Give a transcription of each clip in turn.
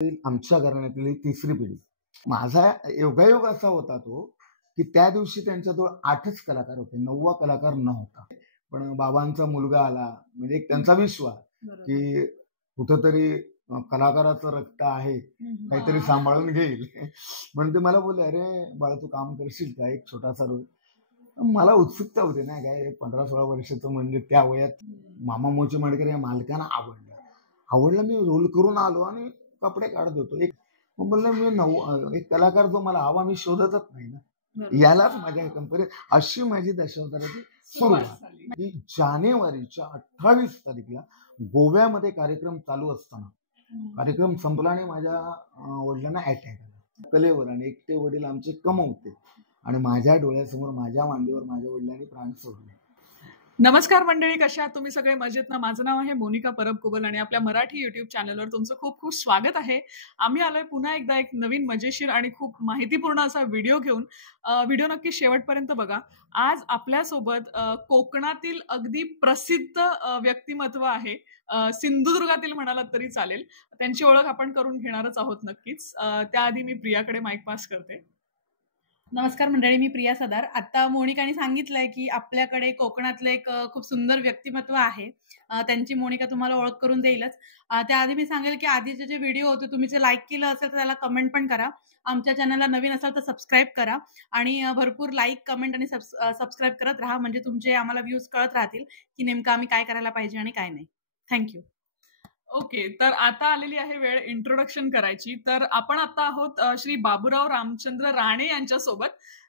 आमच्या घराण्यातली तिसरी पिढी. माझा योगायोग असा होता तो की त्या दिवशी त्यांच्याजवळ 8च कलाकार होते, 9वा कलाकार नव्हता. पण बाबांचा मुलगा आला, म्हणजे एक त्यांचा विश्वास की कुठंतरी कलाकाराचं रक्त आहे, काहीतरी सांभाळून घेईल. म्हणून ते मला बोलले, अरे बाळा तू काम करशील का, एक छोटासा रोल. मला उत्सुकता होती ना, काय 15-16 वर्षाचं, म्हणजे त्या वयात मामा मोचे माडकर या मालकांना आवडलं. मी रोल करून आलो आणि कपडे काढत होतो. मग बोललं मी एक कलाकार जो मला हवा, मी शोधतच नाही ना, यालाच माझ्या कंपनीत. अशी माझी दशावताराची सुरुवात. की जानेवारीच्या 28 तारीखला गोव्यामध्ये कार्यक्रम चालू असताना कार्यक्रम संपला आणि माझ्या वडिलांना अटॅक आला कलेवर. आणि एकटे वडील आमचे कमवते आणि माझ्या डोळ्यासमोर माझ्या मांडीवर माझ्या वडिलांनी प्राण सोडले. नमस्कार मंडळी, कशा आहात तुम्ही सगळे? मजेत ना? माझं नाव आहे मोनिका परब कुबल आणि आपल्या मराठी युट्यूब चॅनलवर तुमचं खूप खूप स्वागत आहे. आम्ही आलोय पुन्हा एकदा एक नवीन मजेशीर आणि खूप माहितीपूर्ण असा व्हिडिओ घेऊन. व्हिडिओ नक्की शेवटपर्यंत बघा. आज आपल्यासोबत कोकणातील अगदी प्रसिद्ध व्यक्तिमत्व आहे, सिंधुदुर्गातील म्हणालात तरी चालेल. त्यांची ओळख आपण करून घेणारच आहोत नक्कीच. त्याआधी मी प्रियाकडे माईक पास करते. नमस्कार मंडळी, मी प्रिया सदार. आता मोनिकाने सांगितलंय की आपल्याकडे कोकणातलं एक खूप सुंदर व्यक्तिमत्व आहे. त्यांची मोनिका तुम्हाला ओळख करून देईलच. त्याआधी मी सांगेल की आधीचे जे व्हिडिओ होते तुम्ही जे लाईक केलं असेल तर त्याला कमेंट पण करा. आमच्या चॅनलला नवीन असाल तर सबस्क्राईब करा आणि भरपूर लाईक, कमेंट आणि सबस्क्राईब करत राहा, म्हणजे तुमचे आम्हाला व्ह्यूज कळत राहतील की नेमकं आम्ही काय करायला पाहिजे आणि काय नाही. थँक्यू. ओके, तर आता आलेली आहे वेळ इंट्रोडक्शन करायची. तर आपण आता आहोत श्री बाबूराव रामचंद्र राणे यांच्यासोबत.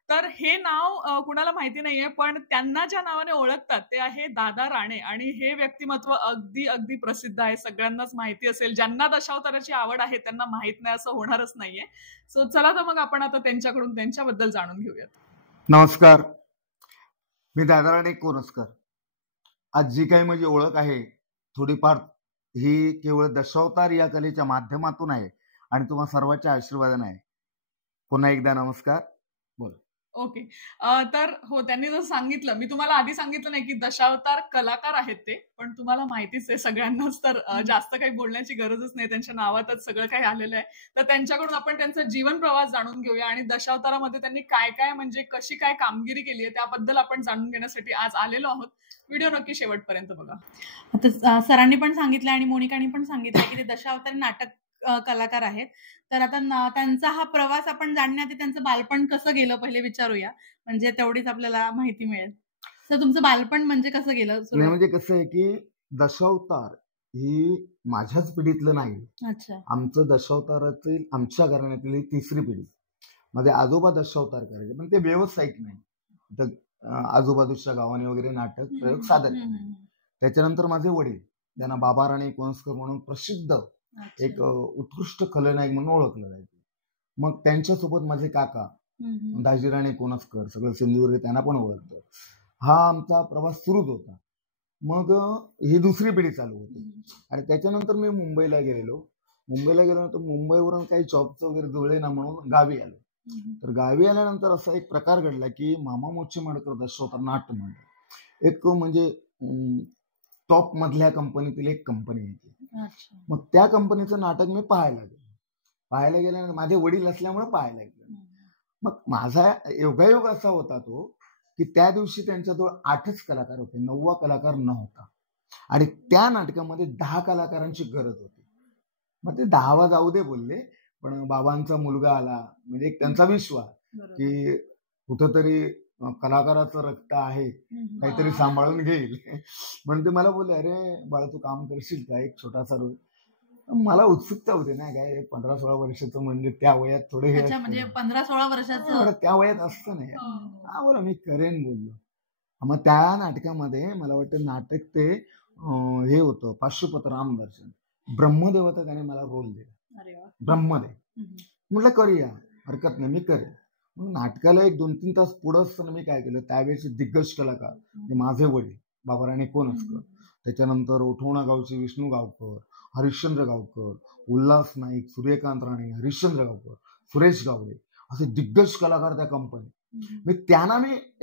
तर हे नाव कुणाला माहिती नाहीये, पण त्यांना ज्या नावाने ओळखतात ते आहे दादा राणे. आणि हे व्यक्तिमत्व अगदी अगदी प्रसिद्ध आहे, सगळ्यांनाच माहिती असेल. ज्यांना दशावताराची आवड आहे त्यांना माहित नाही असं होणारच नाहीये. सो चला तर मग आपण आता त्यांच्याकडून त्यांच्याबद्दल जाणून घेऊयात. नमस्कार, मी दादा राणे कोरसकर. आज जी काही माझी ओळख आहे थोडीफार ही केवळ दशावतार या कलेच्या माध्यमातून आहे आणि तुम्हा सर्वांच्या आशीर्वादाने आहे. पुन्हा एकदा नमस्कार. बोल. ओके, तर हो, त्यांनी जर सांगितलं, मी तुम्हाला आधी सांगितलं नाही की दशावतार कलाकार आहेत ते, पण तुम्हाला माहितीच आहे सगळ्यांनाच, तर जास्त काही बोलण्याची गरजच नाही, त्यांच्या नावातच सगळं काही आलेलं आहे. तर त्यांच्याकडून आपण त्यांचा जीवन प्रवास जाणून घेऊया आणि दशावतारामध्ये त्यांनी काय काय, म्हणजे कशी काय कामगिरी केली आहे त्याबद्दल आपण जाणून घेण्यासाठी आज आलेलो आहोत. व्हिडिओ नक्की शेवटपर्यंत बघा. आता सरांनी पण सांगितलं आणि मोनिकानी पण सांगितलं की ते दशावतारी नाटक कलाकार आहेत. तर आता त्यांचा हा प्रवास आपण जाणण्याआधी त्यांचं बालपण कसं गेलं पहिले विचारूया, म्हणजे तेवढीच आपल्याला माहिती मिळेल. तर तुमचं बालपण म्हणजे कसं गेलं? म्हणजे कसं आहे की दशावतार ही माझ्याच पिढीतलं नाही. अच्छा. आमचं दशावतारातील आमच्या घराण्यातली तिसरी पिढी. माझे आजोबा दशावतार करायचे, पण ते व्यावसायिक नाही. तर आजूबाजूच्या गावाने वगैरे नाटक प्रयोग सादर केले. त्याच्यानंतर माझे वडील, ज्यांना बाबा राणे कोणस्कर म्हणून प्रसिद्ध एक उत्कृष्ट खलनायक म्हणून ओळखलं जायचं. मग त्यांच्यासोबत माझे काका दाजी राणे कोणस्कर, सगळं सिंधुदुर्ग त्यांना पण ओळखतं. हा आमचा प्रवास सुरूच होता. मग ही दुसरी पिढी चालू होती आणि त्याच्यानंतर मी मुंबईला गेलो. तर मुंबईवरून काही जॉबचं वगैरे जुळले ना म्हणून गावी आलो. तर गावी आल्यानंतर असा एक प्रकार घडला की मामा मोचे माडकर दशावतार नाट्य मंडळ एक म्हणजे टॉप मधल्या कंपनीतील एक कंपनी होती. मग त्या कंपनीचं नाटक मी पाहायला गेल्यानंतर माझे वडील असल्यामुळे पाहायला गेलो. मग माझा योगायोग असा होता तो की त्या दिवशी त्यांच्याजवळ 8च कलाकार होते, 9वा कलाकार नव्हता. आणि त्या नाटकामध्ये 10 कलाकारांची गरज होती. मग ते 10वा जाऊ दे बोलले, पण बाबांचा मुलगा आला, म्हणजे एक त्यांचा विश्वास की कुठंतरी कलाकाराचं रक्त आहे, काहीतरी सांभाळून घेईल. म्हणून ते मला बोलले, अरे बाळा तू काम करशील का, एक छोटासा रोल. मला उत्सुकता होती ना, काय 15-16 वर्षाचं, म्हणजे त्या वयात थोडे म्हणजे 15-16 वर्षाचं त्या वयात असतं नाही. हा बोला मी करेन बोललो. मग त्या नाटकामध्ये मला वाटतं नाटक ते हे होतं पाशुपत रामदर्शन, ब्रह्मदेवाचा त्याने मला रोल दिला. ब्रह्मदेव म्हटलं करूया, हरकत नाही, मी करेन. मग नाटकाला एक 2-3 तास पुढं असताना मी काय केलं, त्यावेळेचे दिग्गज कलाकार माझे वडील बाबा राणे कोणस्कर, त्याच्यानंतर उठवणा गावचे विष्णू गावकर, हरिश्चंद्र गावकर, उल्हास नाईक, सूर्यकांत राणे, हरिश्चंद्र गावकर, सुरेश गावडे, असे दिग्गज कलाकार त्या कंपनीत. मी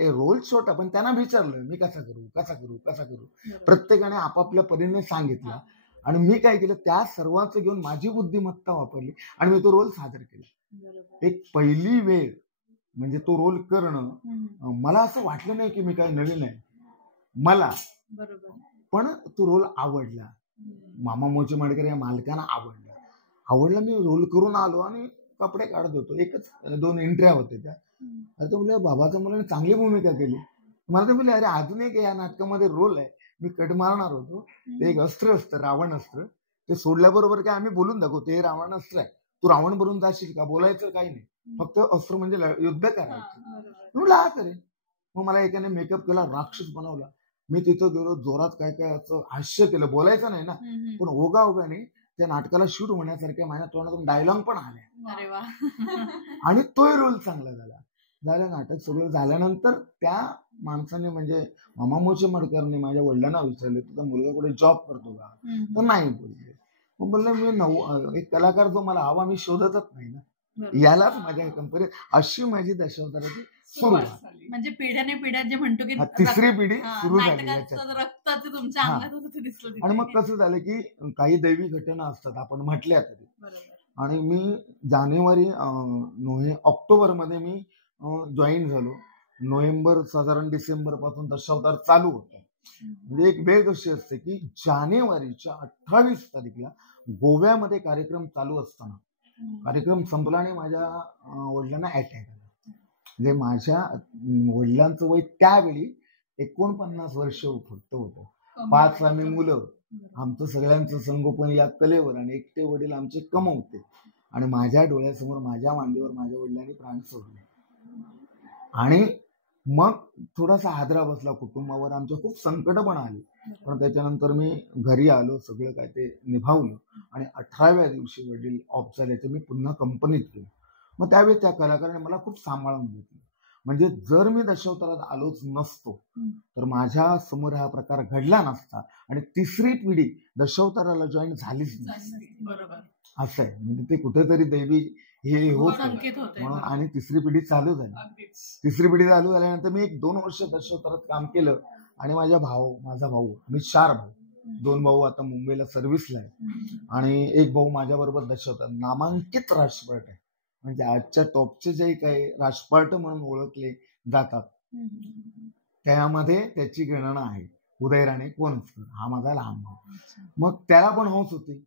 रोल छोटा, पण त्यांना विचारलं मी कसा करू. प्रत्येकाने आपापल्या परीने सांगितलं आणि मी काय केलं, त्या सर्वांचं घेऊन माझी बुद्धिमत्ता वापरली आणि मी तो रोल सादर केला. एक पहिली वेळ म्हणजे तो रोल करणं, मला असं वाटलं नाही की मी काय नवीन आहे मला, पण तो रोल आवडला. मामा मोचे मडकर या मालकांना आवडला. मी रोल करून आलो आणि कपडे काढत होतो. 1-2 एंट्र्या होते त्या. अरे ते बोलले, बाबाच्या मुलाने चांगली भूमिका केली. मला ते बोलले, अरे अजून एक या नाटकामध्ये रोल आहे. मी कट मारणार होतो. ते एक अस्त्र असतं, रावण अस्त्र. ते सोडल्याबरोबर काय आम्ही बोलून दाखवतो, हे रावण अस्त्र आहे, तू रावण बनून जाशील का, बोलायचं काही नाही, फक्त अस्त्र म्हणजे युद्ध करायचं. म्हणलं हा करेन. मग मला एकाने मेकअप केला, राक्षस बनवला. मी तिथं गेलो, जोरात काय काय असं हास्य केलं, बोलायचं नाही ना, पण ओघाने त्या नाटकाला शूट होण्यासारख्या माझ्या तोंडातून डायलॉग पण आले आणि तोही रोल चांगला झाला. नाटक सगळं झाल्यानंतर त्या माणसाने म्हणजे मामा मोचे मडकरने माझ्या वडिलांना विचारले, तुझा मुलगा कुठे जॉब करतो का, तर नाही बोलले. मग बोलले, मी एक कलाकार जो मला हवा मी शोधतच नाही ना, यालाच माझ्या कंपनीत. अशी माझी दशावताराची सुरू झाली. म्हणजे पिढ्याने पिढ्या जे म्हणतो की तिसरी पिढी सुरू झाली रक्त तुमच्या अंगात होतं दिसलं. आणि मग कसं झालं की काही दैवी घटना असतात आपण म्हटल्या तरी. आणि मी ऑक्टोबर मध्ये मी जॉईन झालो. नोव्हेंबर साधारण डिसेंबर पासून दशावतार चालू होता. म्हणजे एक वेळ कशी असते की जानेवारीच्या 28 तारीखला गोव्यामध्ये कार्यक्रम चालू असताना कार्यक्रम संपला आणि माझ्या वडिलांना अटॅक आला. म्हणजे माझ्या वडिलांचं वय त्यावेळी 49 वर्ष फक्त होतं. 5 आम्ही मुलं, आमचं सगळ्यांचं संगोपन या कलेवर, आणि एकटे वडील आमचे कमवते. आणि माझ्या डोळ्यासमोर माझ्या मांडीवर माझ्या वडिलांनी प्राण सोडले. आणि मग थोडासा हादरा बसला कुटुंबावर, आमच्या खूप संकट पण आली. पण त्याच्यानंतर मी घरी आलो, सगळं काय ते निभावलं. आणि 18व्या दिवशी वडील ऑफ झाल्याचं मी पुन्हा कंपनीत गेलो. मग त्यावेळी त्या कलाकाराने मला खूप सांभाळून घेतलं. म्हणजे जर मी दशावतारात आलोच नसतो तर माझ्या समोर हा प्रकार घडला नसता आणि तिसरी पिढी दशावताराला जॉईन झालीच नसती. असं आहे. म्हणजे ते कुठेतरी दैवी हे होत म्हणून. आणि तिसरी पिढी चालू झाली. तिसरी पिढी चालू झाल्यानंतर मी 1-2 वर्ष दशावतारात काम केलं. आणि माझा भाऊ, आम्ही 4 भाऊ, 2 भाऊ आता मुंबईला सर्व्हिसला आहे आणि एक भाऊ माझ्या बरोबर दशावतार नामांकित राजपाट आहे. म्हणजे आजच्या टॉपचे जे काही राजपाट म्हणून ओळखले जातात त्यामध्ये त्याची गणना आहे. उदयराणे कोणस्कर हा माझा लहान भाऊ. मग त्याला पण हौस होती.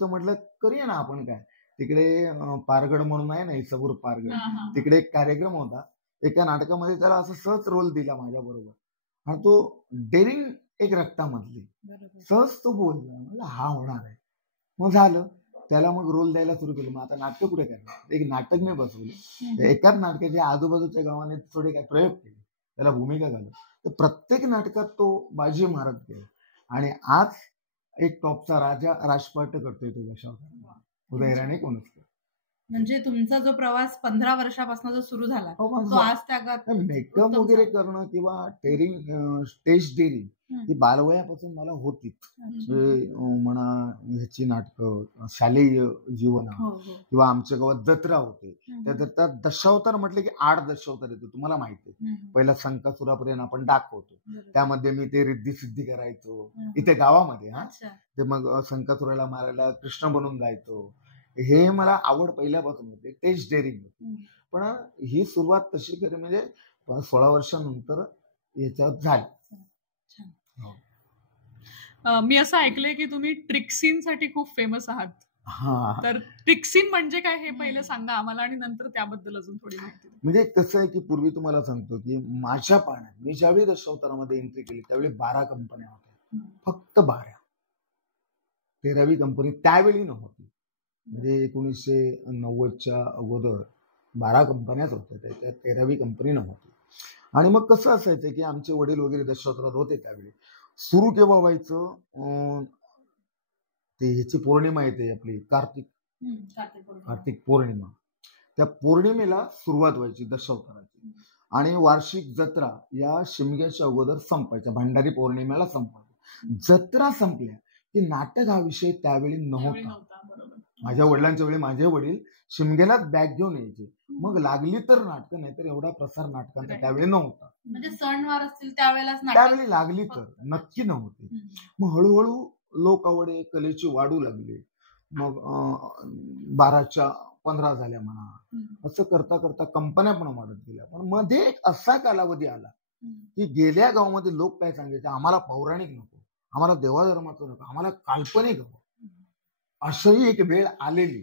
तर म्हटलं करूया ना आपण काय. तिकडे पारगड म्हणून आहे ना, इसापूर पारगड, तिकडे एक कार्यक्रम होता. एका नाटकामध्ये त्याला असं सहज रोल दिला माझ्या बरोबर. आणि तो डेअरिंग एक रक्तामधली, सहज तो बोलला. म्हणलं हा होणार आहे. मग झालं. त्याला मग रोल द्यायला सुरू केलं. मग आता नाट्य कुठे करणार, एक नाटक मी बसवलं. एकाच नाटकाच्या आजूबाजूच्या गावाने थोडे काय प्रयोग केले, त्याला भूमिका घालून. तर प्रत्येक नाटकात तो बाजी मारत गेला. आणि आज एक टॉपचा राजपाट करतोय तो दशावतार, उदयराणे कोणस्कर. म्हणजे तुमचा जो प्रवास 15 वर्षापासून जो सुरू झाला तो आज त्या मेकअप वगैरे करणं किंवा स्टेज डेअरिंग ही बालवयापासून मला होतीच. म्हणा ह्याची नाटकं, शालेय जीवन किंवा आमच्या गावात जत्रा होते. त्या जत्रा दशावतार म्हटलं की 8 दशावतार येतो. तुम्हाला माहिती आहे, पहिला संकासुरापर्यंत आपण दाखवतो. त्यामध्ये मी ते रिद्धी सिद्धी करायचो इथे गावामध्ये. ते मग संकासुराला मारायला कृष्ण बनून जायचो. हे मला आवड पहिल्यापासून होते. स्टेज डेअरिंग होती. पण ही सुरुवात तशी केली म्हणजे 16 वर्षानंतर याच्यात झाली. मी असं ऐकलंय की तुम्ही ट्रिक सीन साठी खूप फेमस आहात. तर ट्रिक सीन म्हणजे काय हे पहिलं सांगा आम्हाला आणि नंतर त्याबद्दल अजून थोडी माहिती. म्हणजे कसं आहे की पूर्वी तुम्हाला सांगतो की माझ्या पाण्यात मी ज्यावेळी दशावतारामध्ये एंट्री केली त्यावेळी 12 कंपन्या होत्या. फक्त 12. 13वी कंपनी त्यावेळी नव्हती. म्हणजे 1990च्या अगोदर 12 कंपन्याच होत्या. त्याच्यात 13वी कंपनी नव्हती. आणि मग कसं असायचं की आमचे वडील वगैरे दशावतारात होते त्यावेळी. सुरू केव्हा व्हायचं, ते ह्याची पौर्णिमा येते आपली कार्तिक पौर्णिमा. त्या पौर्णिमेला सुरुवात व्हायची दशावताराची. आणि वार्षिक जत्रा या शिमग्याच्या अगोदर संपायच्या, भंडारी पौर्णिमेला संपायच्या. जत्रा संपल्या की नाटक हा विषय त्यावेळी नव्हता. माझ्या वडिलांच्या वेळी माझे वडील शिमग्यालाच बॅग घेऊन यायचे. मग लागली तर नाटकं, नाहीतर एवढा प्रसार नाटकांचा त्यावेळी नव्हता. म्हणजे सणवार असतील त्यावेळी लागली तर नक्की नव्हती. मग हळूहळू लोक आवडे कलेची वाढू लागली. मग 12च्या 15 झाल्या म्हणा. असं करता करता कंपन्या पण वाढत गेल्या. पण मध्ये एक असा कालावधी आला की गेल्या गावामध्ये लोक काय सांगायचे, आम्हाला पौराणिक नको, आम्हाला देवाधर्माचं नको, आम्हाला काल्पनिक हवं. अशी एक वेळ आलेली,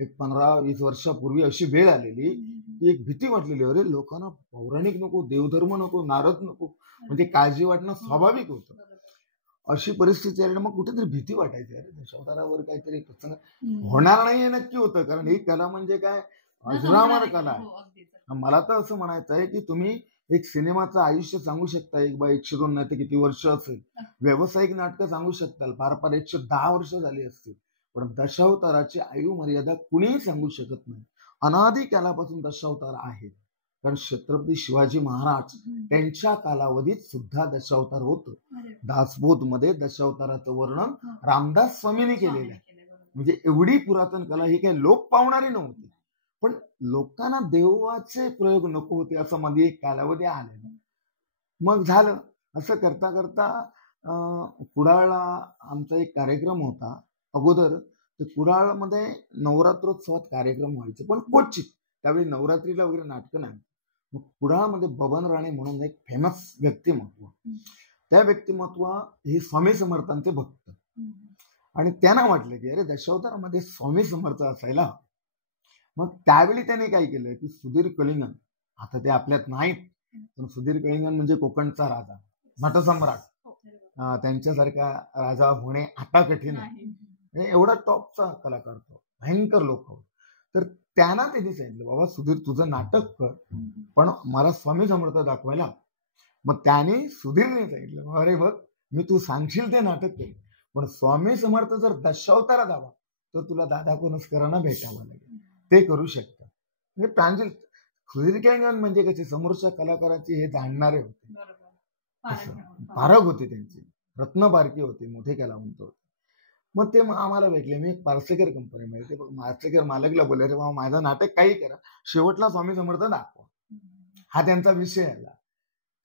एक 15-20 वर्षापूर्वी अशी वेळ आलेली की एक भीती वाटलेली, अरे लोकांना पौराणिक नको, देवधर्म नको, नारद नको, म्हणजे काळजी वाटणं स्वाभाविक होतं. अशी परिस्थिती आली. मग कुठेतरी भीती वाटायची, अरे दशावतारावर काहीतरी प्रसंग होणार नाही हे नक्की होतं, कारण ही कला म्हणजे काय अजरामर कला आहे. मला तर असं म्हणायचं आहे की तुम्ही एक सिनेमाचं आयुष्य सांगू शकता, एक बाय 102 नाही तर किती वर्ष असेल, व्यावसायिक नाटकं सांगू शकताल, फार फार 110 वर्ष झाली असतील, पण दशावताराची आयु मर्यादा कुणीही सांगू शकत नाही. अनादी कालापासून दशावतार आहेत, कारण छत्रपती शिवाजी महाराज त्यांच्या कालावधीत सुद्धा दशावतार होतं. दासबोध मध्ये दशावताराचं वर्णन रामदास स्वामींनी केलेलं आहे. म्हणजे एवढी पुरातन कला ही काही लोप पावणारी नव्हती, पण लोकांना देवाचे प्रयोग नको होते, असं मध्ये एक कालावधी आलेला. मग झालं असं करता करता कुडाळला आमचा एक कार्यक्रम होता. अगोदर ते कुडाळमध्ये नवरात्रोत्सवात कार्यक्रम व्हायचे, पण क्वचित, त्यावेळी नवरात्रीला वगैरे नाटकं नाही. मग कुडाळमध्ये बबन राणे म्हणून एक फेमस व्यक्तिमत्व, त्या व्यक्तिमत्व हे स्वामी समर्थांचे भक्त, आणि त्यांना वाटलं की अरे दशावतारामध्ये स्वामी समर्थ असायला. मग त्यावेळी त्यांनी काय केलं की सुधीर कलिंगन, आता ते आपल्यात नाहीत, पण सुधीर कलिंगन म्हणजे कोकणचा राजा, नटसम्राट, त्यांच्यासारखा राजा होणे आता कठीण आहे. एवढा टॉपचा कलाकार तो, भयंकर लोक. तर त्यांना त्यांनी सांगितलं, बाबा सुधीर तुझं नाटक कर, पण मला स्वामी समर्थ दाखवायला. मग त्याने सुधीरने सांगितलं, अरे बघ मी तू सांगशील ते नाटक कर, पण स्वामी समर्थ जर दशावतारात आला तर तुला दादा कोणस्करांना भेटावं लागेल, ते करू शकतात. म्हणजे प्रांजल सुधीर कलिंगन म्हणजे कसे समोरच्या कलाकाराची हे जाणणारे होते, पारख होते, त्यांची रत्नपारखी होते, मोठे कलावंत होते. मग ते आम्हाला भेटले. मी पार्सेकर कंपनीमध्ये, ते पार्सेकर मालकला बोलले, अरे बाबा माझं नाटक काही करा, शेवटला स्वामी समर्थ दाखवा, हा त्यांचा विषय आला.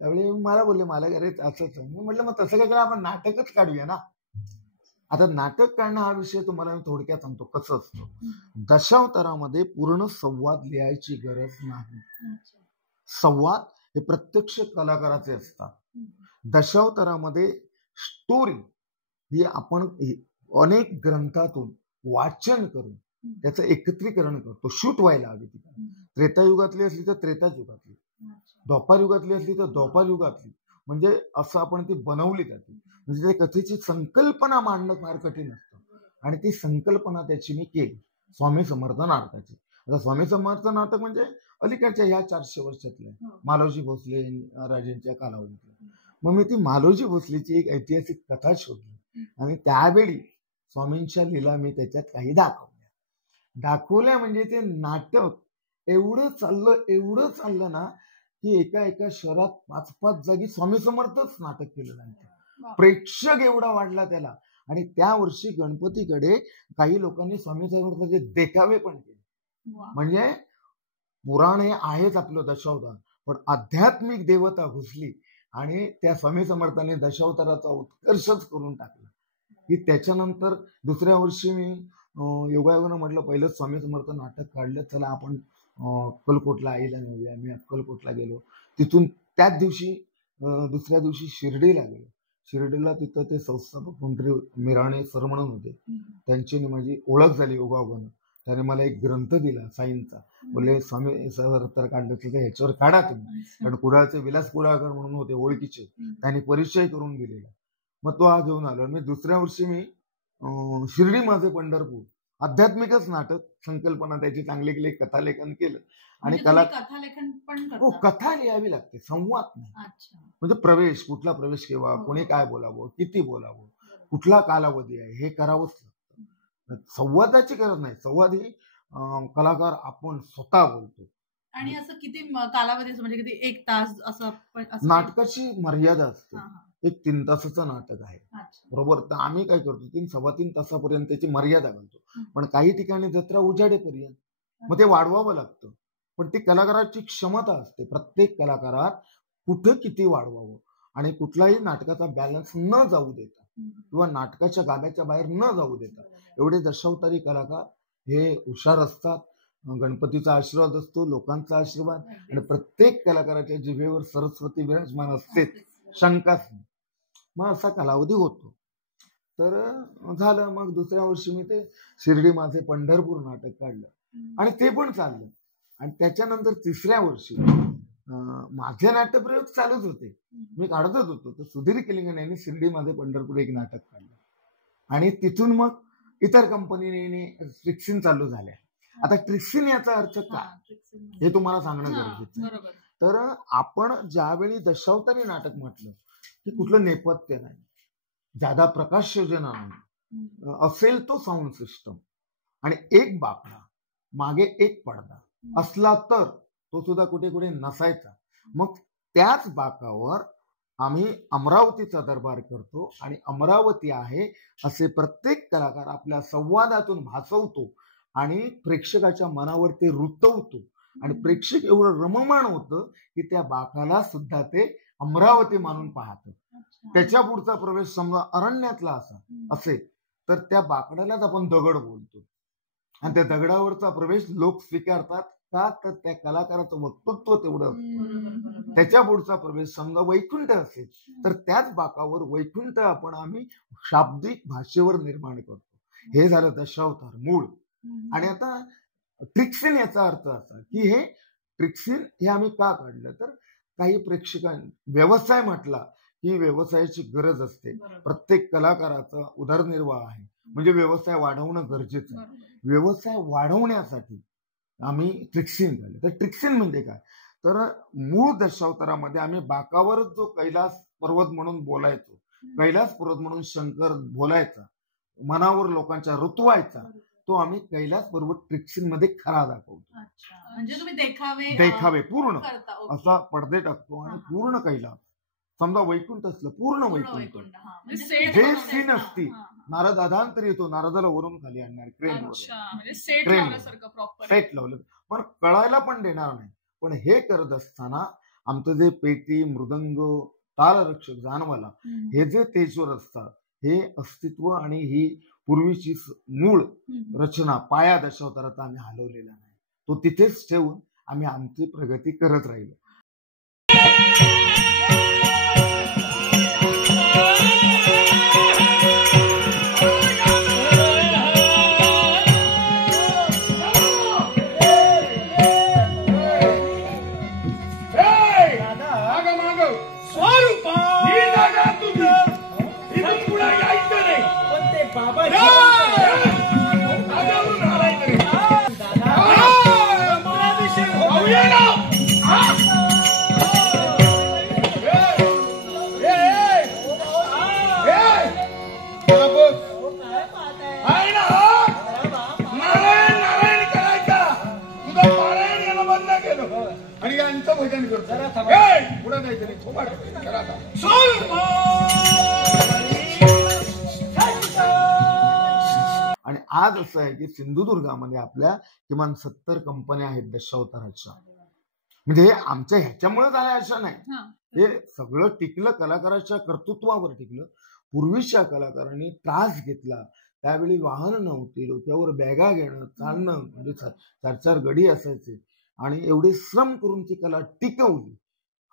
त्यावेळी मला बोलले मालक, अरे असंच. मी म्हटलं मग तसं काय करा, आपण नाटकच काढूया ना. आता नाटक काढणं हा विषय तुम्हाला मी थोडक्यात सांगतो कसं असतो. दशावतारामध्ये पूर्ण संवाद लिहायची गरज नाही. संवाद हे प्रत्यक्ष कलाकाराचे असतात. दशावतारामध्ये स्टोरी ही आपण अनेक ग्रंथातून वाचन करून त्याचं एकत्रीकरण करतो. शूट व्हायला हवी ती. त्रेतायुगातली असली तर त्रेतायुगातली, द्वापार युगातली असली तर द्वापार युगातली, म्हणजे असं आपण ती बनवली जाते. म्हणजे त्या कथेची संकल्पना मांडणं फार कठीण असतं, आणि ती संकल्पना त्याची मी केली स्वामी समर्थ नाटकाची. आता स्वामी समर्थ नाटक म्हणजे अलीकडच्या ह्या 400 वर्षातले मालोजी भोसले राजेंच्या कालावधीतले. मग मी ती मालोजी भोसलेची एक ऐतिहासिक कथा शोधली, आणि त्यावेळी स्वामींच्या लीला मी त्याच्यात काही दाखवल्या. म्हणजे ते नाटक एवढं चाललं ना की एका शहरात 5-5 जागी स्वामी समर्थच नाटक केलं त्यांचं. प्रेक्षक एवढा वाढला त्याला. आणि त्या वर्षी गणपतीकडे काही लोकांनी स्वामी समर्थाचे देखावे पण केले. म्हणजे पुराण हे आहेच आपलं दशावतार, पण आध्यात्मिक देवता घुसली आणि त्या स्वामी समर्थांनी दशावताराचा उत्कर्षच करून टाकला. की त्याच्यानंतर दुसऱ्या वर्षी मी योगायोगानं म्हटलं, पहिलं स्वामी समर्थ नाटक काढलं, चला आपण अक्कलकोटला आईला नेऊया. मी अक्कलकोटला गेलो. तिथून त्याच दिवशी दुसऱ्या दिवशी शिर्डीला गेलो. शिर्डीला तिथं ते संस्थापक कोणतरी मिराणे सर म्हणून होते, त्यांची माझी ओळख झाली योगायोगानं. त्याने मला एक ग्रंथ दिला साईंचा. बोलले स्वामी सर तर काढलं तिथे ह्याच्यावर काढा तुम्ही, कारण कुडाळचे विलास कुडाळकर म्हणून होते ओळखीचे, त्यांनी परिचय करून दिलेला. मग तो हा घेऊन आलो. मी दुसऱ्या वर्षी मी शिर्डी माझे पंढरपूर आध्यात्मिकच नाटक, संकल्पना त्याची चांगली केली, कथालेखन केलं. आणि कथालेखन पण हो, कथा लिहावी लागते, संवाद नाही. म्हणजे प्रवेश, कुठला प्रवेश केव्हा, कोणी काय बोलावं, किती बोलावं, कुठला कालावधी आहे, हे करावंच लागतं. संवादाची गरज नाही. संवाद ही कलाकार आपण स्वतः बोलतो. आणि असं किती कालावधी, म्हणजे किती 1 तास असं नाटकाची मर्यादा असते. एक 3 तासाचं नाटक आहे बरोबर, तर आम्ही काय करतो 3-3.25 तासापर्यंत त्याची मर्यादा घालतो. पण काही ठिकाणी जत्रा उजाडेपर्यंत, मग ते वाढवावं लागतं. पण ती कलाकाराची क्षमता असते, प्रत्येक कलाकारात कुठं किती वाढवावं आणि कुठलाही नाटकाचा बॅलन्स न जाऊ देता किंवा नाटकाच्या गाभ्याच्या बाहेर न जाऊ देता एवढे दशावतारी कलाकार हे हुशार असतात. गणपतीचा आशीर्वाद असतो, लोकांचा आशीर्वाद, आणि प्रत्येक कलाकाराच्या जिभेवर सरस्वती विराजमान असतेच, शंकाच नाही. मग असा कालावधी होतो. तर झालं. मग दुसऱ्या वर्षी मी ते शिर्डी माझे पंढरपूर नाटक काढलं आणि ते पण चाललं. आणि त्याच्यानंतर तिसऱ्या वर्षी माझे नाट्यप्रयोग चालूच होते, मी काढतच होतो. तर सुधीर केलिंगण यांनी शिर्डी माझे पंढरपूर एक नाटक काढलं आणि तिथून मग इतर कंपनीने ट्रिक्सिन चालू झाल्या. आता ट्रिक्सिन याचा अर्थ काय हे तुम्हाला सांगणं गरजेचं आहे. तर आपण ज्यावेळी दशावतारी नाटक म्हटलं की कुठलं नेपथ्य नाही, ज्यादा प्रकाश योजना नाही, असेल तो साऊंड सिस्टम आणि एक बाकडा मागे एक पडदा असला तर तो सुद्धा कुठे कुठे नसायचा. मग त्याच बाकावर आम्ही अमरावतीचा दरबार करतो आणि अमरावती आहे असे प्रत्येक कलाकार आपल्या संवादातून भासवतो आणि प्रेक्षकाच्या मनावर ते रुतवतो आणि प्रेक्षक एवढं रममाण होतं की त्या बाकाला सुद्धा ते अमरावती मानून पाहतं. त्याच्या पुढचा प्रवेश समजा अरण्यातला असेल तर त्या बाकड्यालाच आपण दगड बोलतो आणि त्या दगडावरचा प्रवेश लोक स्वीकारतात का, तर त्या कलाकाराचं वक्तृत्व तेवढं असतं. त्याच्या पुढचा प्रवेश समजा वैकुंठ असेल तर त्याच बाकावर वैकुंठ आम्ही शाब्दिक भाषेवर निर्माण करतो. हे झालं दशावतार मूळ. आणि आता ट्रिक्सिन याचा अर्थ असा की हे ट्रिक्सिन हे आम्ही का काढलं, तर काही प्रेक्षकांनी व्यवसाय म्हटला की व्यवसायाची गरज असते. प्रत्येक कलाकाराचा उदरनिर्वाह आहे म्हणजे व्यवसाय वाढवणं गरजेचं आहे. व्यवसाय वाढवण्यासाठी आम्ही ट्रिक्सिन काढले. तर ट्रिक्सिन म्हणजे काय, तर मूळ दशावतारामध्ये आम्ही बाकावरच जो कैलास पर्वत म्हणून बोलायचो, कैलास पर्वत म्हणून शंकर बोलायचा, मनावर लोकांच्या रुतवायचा, तो आम्ही कैलास पर्वत ट्रिक्सिन मध्ये खरा दाखवतो. म्हणजे तुम्ही देखावे पूर्ण असा पडदे टाकतो आणि पूर्ण कैलास, समजा वैकुंठ असलं पूर्ण वैकुंठ, जे सीन असती, नारद अधांतर येतो, नारदाला वरून खाली आणणार क्रेन सेट लावलं, पण कळायला पण देणार नाही. पण हे करत असताना आमचं जे पेटी, मृदंग, तालरक्षक, जानवाला हे जे तेजवर असतात, हे अस्तित्व आणि ही पूर्वीची मूळ रचना पाया दशावताराचा आम्ही हलवलेला नाही. तो तिथेच ठेवून आम्ही आमची प्रगती करत राहिलो. आणि आज असं आहे की सिंधुदुर्गामध्ये आपल्या किमान 70 कंपन्या आहेत दशावताराच्या. म्हणजे हे आमच्या ह्याच्यामुळे झालं असं नाही, हे सगळं टिकलं कलाकाराच्या कर्तृत्वावर टिकलं. पूर्वीच्या कलाकारांनी त्रास घेतला, त्यावेळी वाहन नव्हती, डोक्यावर बॅगा घेणं, चालणं, म्हणजे 4-4 गडी असायचे आणि एवढे श्रम करून ती कला टिकवली.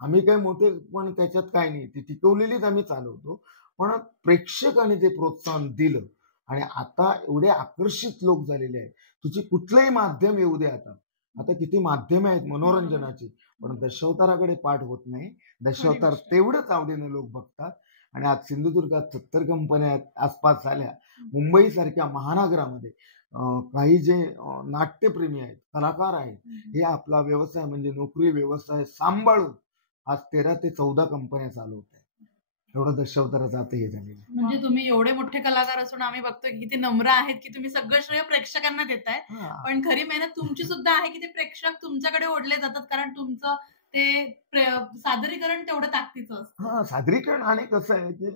आम्ही काही मोठे पण त्याच्यात काय नाही, ती टिकवलेलीच आम्ही चालवतो. पण प्रेक्षकांनी ते प्रोत्साहन दिलं आणि आता एवढे आकर्षित लोक झालेले आहेत. तुझी कुठलंही माध्यम येऊ दे, आता किती माध्यम आहेत मनोरंजनाची, पण दशावताराकडे पाठ होत नाही. दशावतार तेवढंच आवडीने लोक बघतात. आणि आज सिंधुदुर्गात 70 कंपन्या आसपास झाल्या. मुंबई सारख्या महानगरामध्ये काही जे नाट्यप्रेमी आहेत, कलाकार आहेत, हे आपला व्यवसाय म्हणजे नोकरी व्यवसाय सांभाळून आज 13 ते 14 कंपन्या चालवत आहेत. एवढं दशावताराचं आता हे झालेलं. म्हणजे तुम्ही एवढे मोठे कलाकार असून आम्ही बघतो की ते नम्र आहेत की तुम्ही सगळं श्रेय प्रेक्षकांना देताय, पण खरी मेहनत तुमची सुद्धा आहे की ते प्रेक्षक तुमच्याकडे ओढले जातात, कारण तुमचं ते सादरीकरण तेवढं ताकदीचं असतं. सादरीकरण. आणि कसं आहे की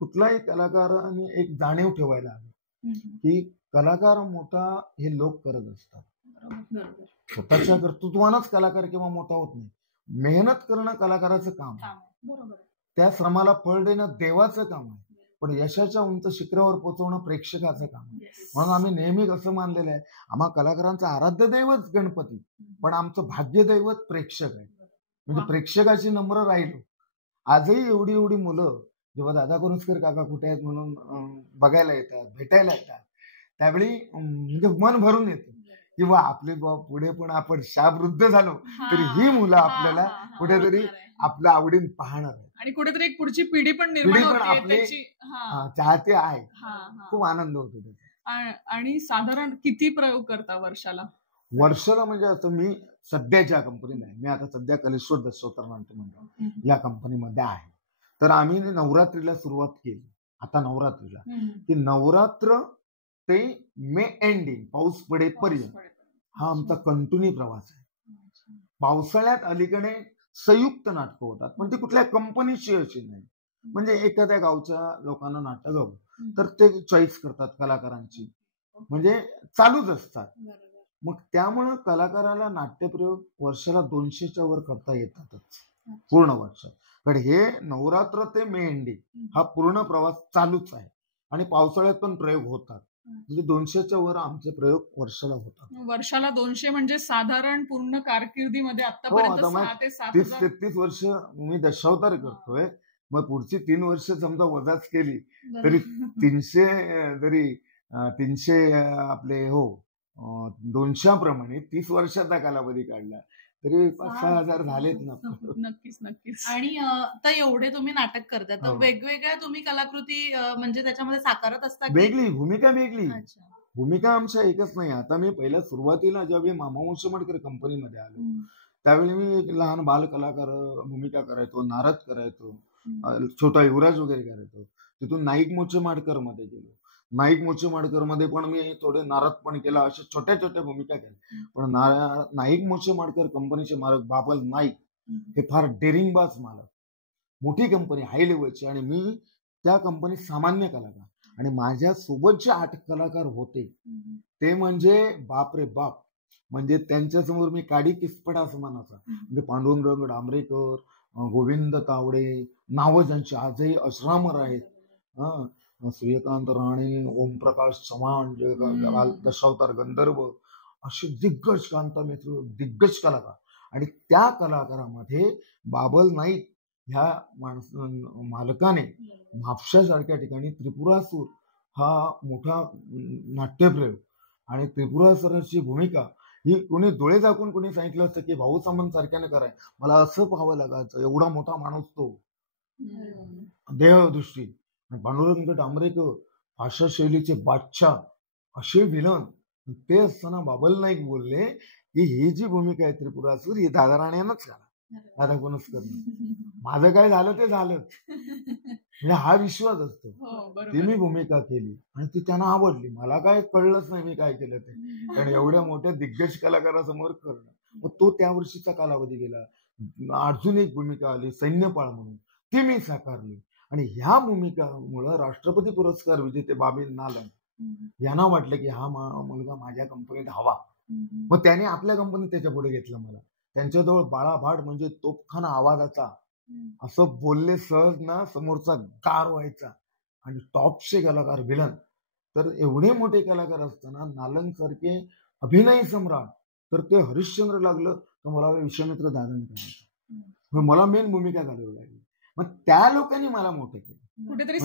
कुठलाही कलाकाराने एक जाणीव ठेवायला हवी की कलाकार मोठा हे लोक करत असतात. स्वतःच्या कर्तृत्वानंच कलाकार किंवा मोठा होत नाही. मेहनत करणं कलाकाराचं काम आहे, त्या श्रमाला फळ देणं देवाचं काम आहे. पण यशाच्या उंच शिखरावर पोहोचवणं प्रेक्षकाचं काम आहे. म्हणून आम्ही नेहमी कसं मानलेलं आहे, आम्हा कलाकारांचं आराध्य दैवत गणपती, पण आमचं भाग्यदैवत प्रेक्षक आहे. म्हणजे प्रेक्षकाची नम्र राहिलो. आजही एवढी एवढी मुलं जेव्हा दादा कुरुसकर काका कुठे आहेत म्हणून बघायला येतात, भेटायला येतात, त्यावेळी म्हणजे मन भरून येतं किंवा आपले पुढे पण आपण शाबवृद्ध झालो तरी ही मुलं आपल्याला कुठेतरी आपल्या आवडीने पाहणार आहे आणि कुठेतरी एक पुढची पिढी पण निर्माण होते, चाहते आहे. खूप आनंद होतो त्याचा. आणि साधारण किती प्रयोग करता वर्षाला? म्हणजे असं मी सध्याच्या कंपनीला आहे, मी आता सध्या कलेश्वर दशावतार नाट्य मंडळ या कंपनीमध्ये आहे. तर आम्ही नवरात्रीला सुरुवात केली. आता नवरात्रीला की नवरात्र ते मे एंडिंग, पाऊस पडेपर्यंत हा आमचा कंटिन्यू प्रवास आहे. पावसाळ्यात अलीकडे संयुक्त नाटकं होतात, पण ती कुठल्या कंपनीची अशी नाही. म्हणजे एखाद्या गावच्या लोकांना नाटक हवं तर ते चॉईस करतात कलाकारांची, म्हणजे चालूच असतात. मग त्यामुळं कलाकाराला नाट्यप्रयोग वर्षाला 200च्या वर करता येतातच पूर्ण वर्षात. पण हे नवरात्र ते मे एंडिंग हा पूर्ण प्रवास चालूच आहे आणि पावसाळ्यात पण प्रयोग होतात. म्हणजे 200च्या वर आमचे प्रयोग वर्षाला होतात. वर्षाला 200 म्हणजे साधारण पूर्ण कारकिर्दीमध्ये आतापर्यंत 6 ते 7 30-33 वर्ष मी दशावतार करतोय. मग पुढची 3 वर्ष समजा वजाच केली तरी 300 आपले 200 प्रमाणे 30 वर्षाचा कालावधी काढला तरी 5-6 हजार झालेत ना. नक्कीच. आणि तर एवढे तुम्ही नाटक करता, तर वेगवेगळ्या तुम्ही कलाकृती म्हणजे त्याच्यामध्ये साकारत असता? वेगळी भूमिका आमच्या एकच नाही. आता मी पहिल्या सुरुवातीला ज्यावेळी मामा मुंशीमडकर कंपनीमध्ये आलो त्यावेळी मी एक लहान बाल कलाकार भूमिका करायचो, नारद करायचो, छोटा युवराज वगैरे करायचो. तिथून नाईक मोचेमाडकर मध्ये गेलो. नाईक मोचेमाडकर मध्ये पण मी थोडे नारद पण केला, अशा छोट्या छोट्या भूमिका केल्या. पण नाईक मोचेमाडकर कंपनीचे मालक बाबल नाईक हे फार डेअरिंगबाज मालक, मोठी कंपनी, हाय लेवलची, आणि मी त्या कंपनीत सामान्य कलाकार. आणि माझ्या सोबत जे 8 कलाकार होते ते म्हणजे बाप रे बाप, म्हणजे त्यांच्यासमोर मी काडी किसपडा असमानाचा. म्हणजे पांडुरंग डांबरेकर, गोविंद तावडे, नावं ज्यांची आजही अजरामर आहेत, सूर्यकांत राणे, ओमप्रकाश चव्हाण, दशावतार गंधर्व, असे दिग्गज कांतामित्र, दिग्गज कलाकार. आणि त्या कलाकारामध्ये बाबल नाईक ह्या मालकाने म्हापशासारख्या ठिकाणी त्रिपुरासूर हा मोठा नाट्यप्रयोग, आणि त्रिपुरासुराची भूमिका ही कोणी डोळे झाकून कोणी सांगितलं असतं की भाऊ सामंत सारख्याने कराय, मला असं पाहावं लागायचं. एवढा मोठा माणूस तो देहदृष्टी. पांडुरंग डांबरेकर भाषा शैलीचे बादशाह, असे विलन. ते असताना बाबल नाईक बोलले की ही जी भूमिका आहे त्रिपुरासूर ही दादा राणेनंच करा, दादा कोणच करणं. माझं काय झालं ते झालंच, म्हणजे हा विश्वास असतो. ती मी भूमिका केली आणि ती त्यांना आवडली. मला काय कळलंच नाही मी काय केलं ते, कारण एवढ्या मोठ्या दिग्गज कलाकारासमोर करणं. मग तो त्या वर्षीचा कालावधी गेला. अजून एक भूमिका आली सैन्यपाळ म्हणून, ती मी साकारली. आणि ह्या भूमिकामुळं राष्ट्रपती पुरस्कार विजेते बाबी नालन यांना वाटलं की हा मुलगा माझ्या कंपनीत हवा. मग त्याने आपल्या कंपनीत त्याच्या पुढे घेतलं मला. त्यांच्याजवळ बाळाभाट म्हणजे तोफखाना आवाजाचा, असं बोलले सहज ना समोरचा गार व्हायचा. आणि टॉपचे कलाकार विलन, तर एवढे मोठे कलाकार असताना नालन सारखे अभिनय सम्राट, तर ते हरिश्चंद्र लागलं तर मला विश्वामित्र दादाने करायचं, मला मेन भूमिका घालावी लागली. मग त्या लोकांनी मला मोठं केलं, कुठेतरी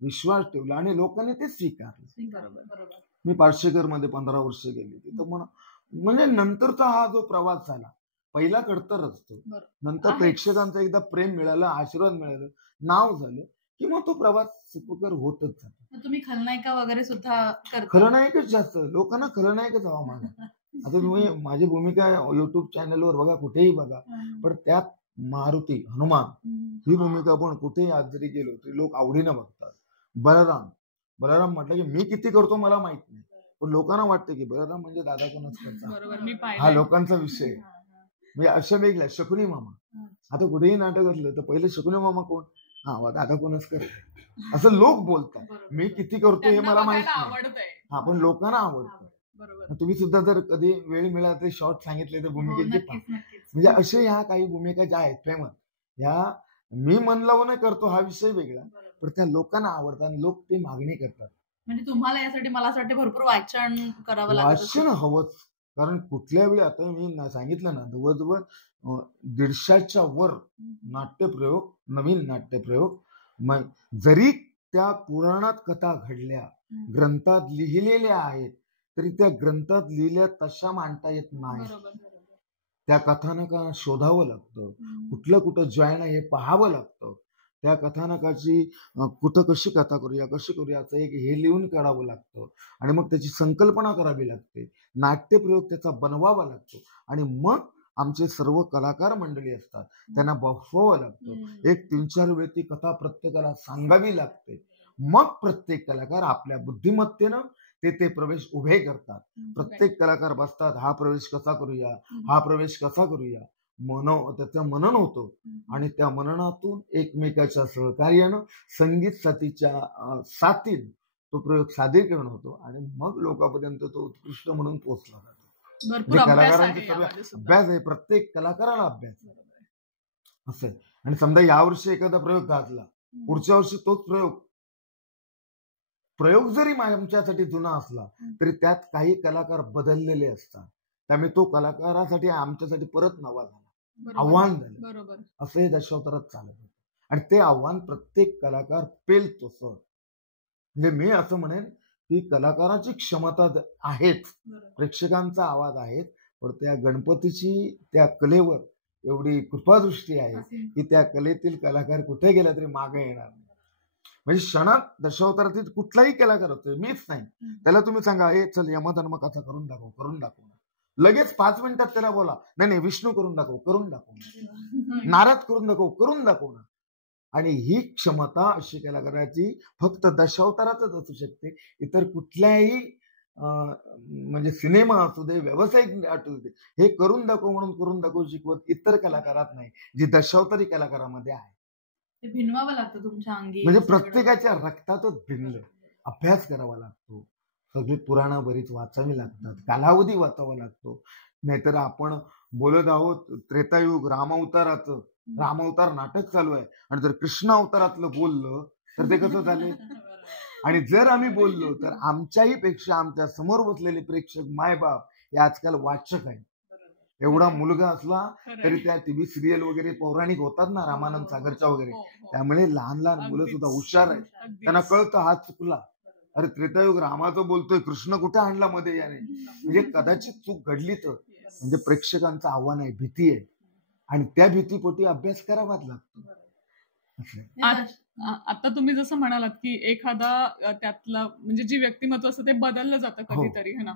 विश्वास ठेवला आणि लोकांनी ते स्वीकारलं. मी पार्शेकर मध्ये 15 वर्ष गेली तिथं. म्हणजे नंतरचा हा जो प्रवास झाला, पहिला कडतर असतो, नंतर प्रेक्षकांचं एकदा प्रेम मिळालं, आशीर्वाद मिळालं, नाव झालं की मग तो प्रवास सुखकर होतच जातो. तुम्ही खलनायिका वगैरे सुद्धा खलनायकच जास्त, लोकांना खलनायकच हवा माझा. आता तुम्ही माझी भूमिका युट्यूब चॅनलवर बघा, कुठेही बघा, पण त्यात मारुती हनुमान ही भूमिका पण कुठेही आज जरी गेलो तरी लोक आवडीनं बघतात. बलराम म्हटलं की मी किती करतो मला माहित नाही, पण लोकांना वाटतं की बलराम म्हणजे दादा कोणच करतात, हा लोकांचा विषय. म्हणजे अशा वेगळ्या शकुनी मामा, आता कुठेही नाटक असलं तर पहिले शकुनी मामा कोण, हा दादा कोणच करतात, असं लोक बोलतात. मी किती करतो हे मला माहित नाही, हा पण लोकांना आवडतं. तुम्ही सुद्धा जर कधी वेळ मिळाला तर शॉर्ट सांगितले तर भूमिकेचे, म्हणजे असे ह्या काही भूमिका ज्या आहेत फेमस, ह्या मी मन लावून करतो हा विषय वेगळा, पण त्या लोकांना आवडतं आणि लोक ते मागणी करतात. म्हणजे तुम्हाला यासाठी मला असं वाटतं भरपूर वाचन करावं लागतं. वाचन हवंच, कारण कुठल्या वेळी आता मी सांगितलं ना, जवळजवळ 150च्या वर नाट्यप्रयोग, नवीन नाट्यप्रयोग, जरी त्या पुराणात कथा घडल्या, ग्रंथात लिहिलेल्या आहेत, तरी त्या ग्रंथात लिहिल्या तशा मांडता येत नाही. त्या कथानकांना शोधावं लागतं, कुठं जॉईन आहे हे पाहावं लागतं. त्या कथानकाची कुठं कशी कथा करूया, कशी करूया याचं एक हे लिहून काढावं लागतं आणि मग त्याची संकल्पना करावी लागते. नाट्यप्रयोग त्याचा बनवावा लागतो आणि मग आमचे सर्व कलाकार मंडळी असतात, त्यांना बसवावं लागतं. एक 3-4 वेळ ती कथा प्रत्येकाला सांगावी लागते. मग प्रत्येक कलाकार आपल्या बुद्धिमत्तेनं ते प्रवेश उभे करतात. प्रत्येक कलाकार बसतात, हा प्रवेश कसा करूया, हा प्रवेश कसा करूया, त्याचं मनन होतं आणि त्या मननातून एकमेकाच्या सहकार्यानं संगीत साथीनं तो प्रयोग सादरीकरण होतो आणि मग लोकांपर्यंत तो उत्कृष्ट म्हणून पोहोचला जातो. कलाकारांचे सर्व अभ्यास आहे, प्रत्येक कलाकाराला अभ्यास असं आहे. आणि समजा यावर्षी एखादा प्रयोग गाजला, पुढच्या वर्षी तोच प्रयोग जरी आमच्यासाठी जुना असला तरी त्यात काही कलाकार बदललेले असतात. त्यामुळे तो कलाकारासाठी आमच्यासाठी परत नवा झाला, आव्हान झालं. असं हे दशावतारात चालत होतं आणि ते आव्हान प्रत्येक कलाकार पेलतो. म्हणजे मी असं म्हणेन की कलाकाराची क्षमता आहेच, प्रेक्षकांचा आवाज आहे, पण त्या गणपतीची त्या कलेवर एवढी कृपादृष्टी आहे की त्या कलेतील कलाकार कुठे गेला तरी मागे येणार नाही. म्हणजे क्षणात दशावतारातील कुठलाही कलाकार होतो, मीच नाही, त्याला तुम्ही सांगा हे चल यमधर्म कथा करून दाखव, लगेच 5 मिनिटात त्याला बोला नाही विष्णू करून दाखव, नारद करून दाखव ना. आणि ही क्षमता अशी कलाकाराची फक्त दशावतारातच असू शकते. इतर कुठल्याही म्हणजे सिनेमा असू दे, व्यावसायिक असू दे, हे करून दाखव शिकवत इतर कलाकारात नाही, जी दशावतारी कलाकारामध्ये आहे. भिनवावं लागतं तुमच्या अंगी, म्हणजे प्रत्येकाच्या रक्तातच भिनलं. अभ्यास करावा लागतो, सगळी पुराणं बरीच वाचावी लागतात, कालावधी वाचावा लागतो. नाहीतर आपण बोलत आहोत त्रेतायुग रामावताराचं, रामावतार नाटक चालू आहे आणि जर कृष्ण अवतारातलं बोललं तर ते कसं झाले. आणि जर आम्ही बोललो तर आमच्याही पेक्षा आमच्या समोर बसलेले प्रेक्षक मायबाप हे आजकाल वाचक आहेत. एवढा मुलगा असला तरी त्या टीव्ही सिरियल वगैरे पौराणिक होतात ना, रामानंद सागरच्या वगैरे, त्यामुळे लहान मुलं सुद्धा हुशार आहेत, त्यांना कळतं हा चुकला, अरे त्रेतायुग रामाचं बोलतोय, कृष्ण कुठे आणला मध्ये याने. म्हणजे कदाचित चूक घडली तर म्हणजे प्रेक्षकांचं आव्हान आहे, भीती आहे आणि त्या भीतीपोटी अभ्यास करावाच लागतो. आता तुम्ही जसं म्हणालात की एखादा त्यातला म्हणजे जी व्यक्तिमत्व असतं ते बदललं जातं कधीतरी, है ना.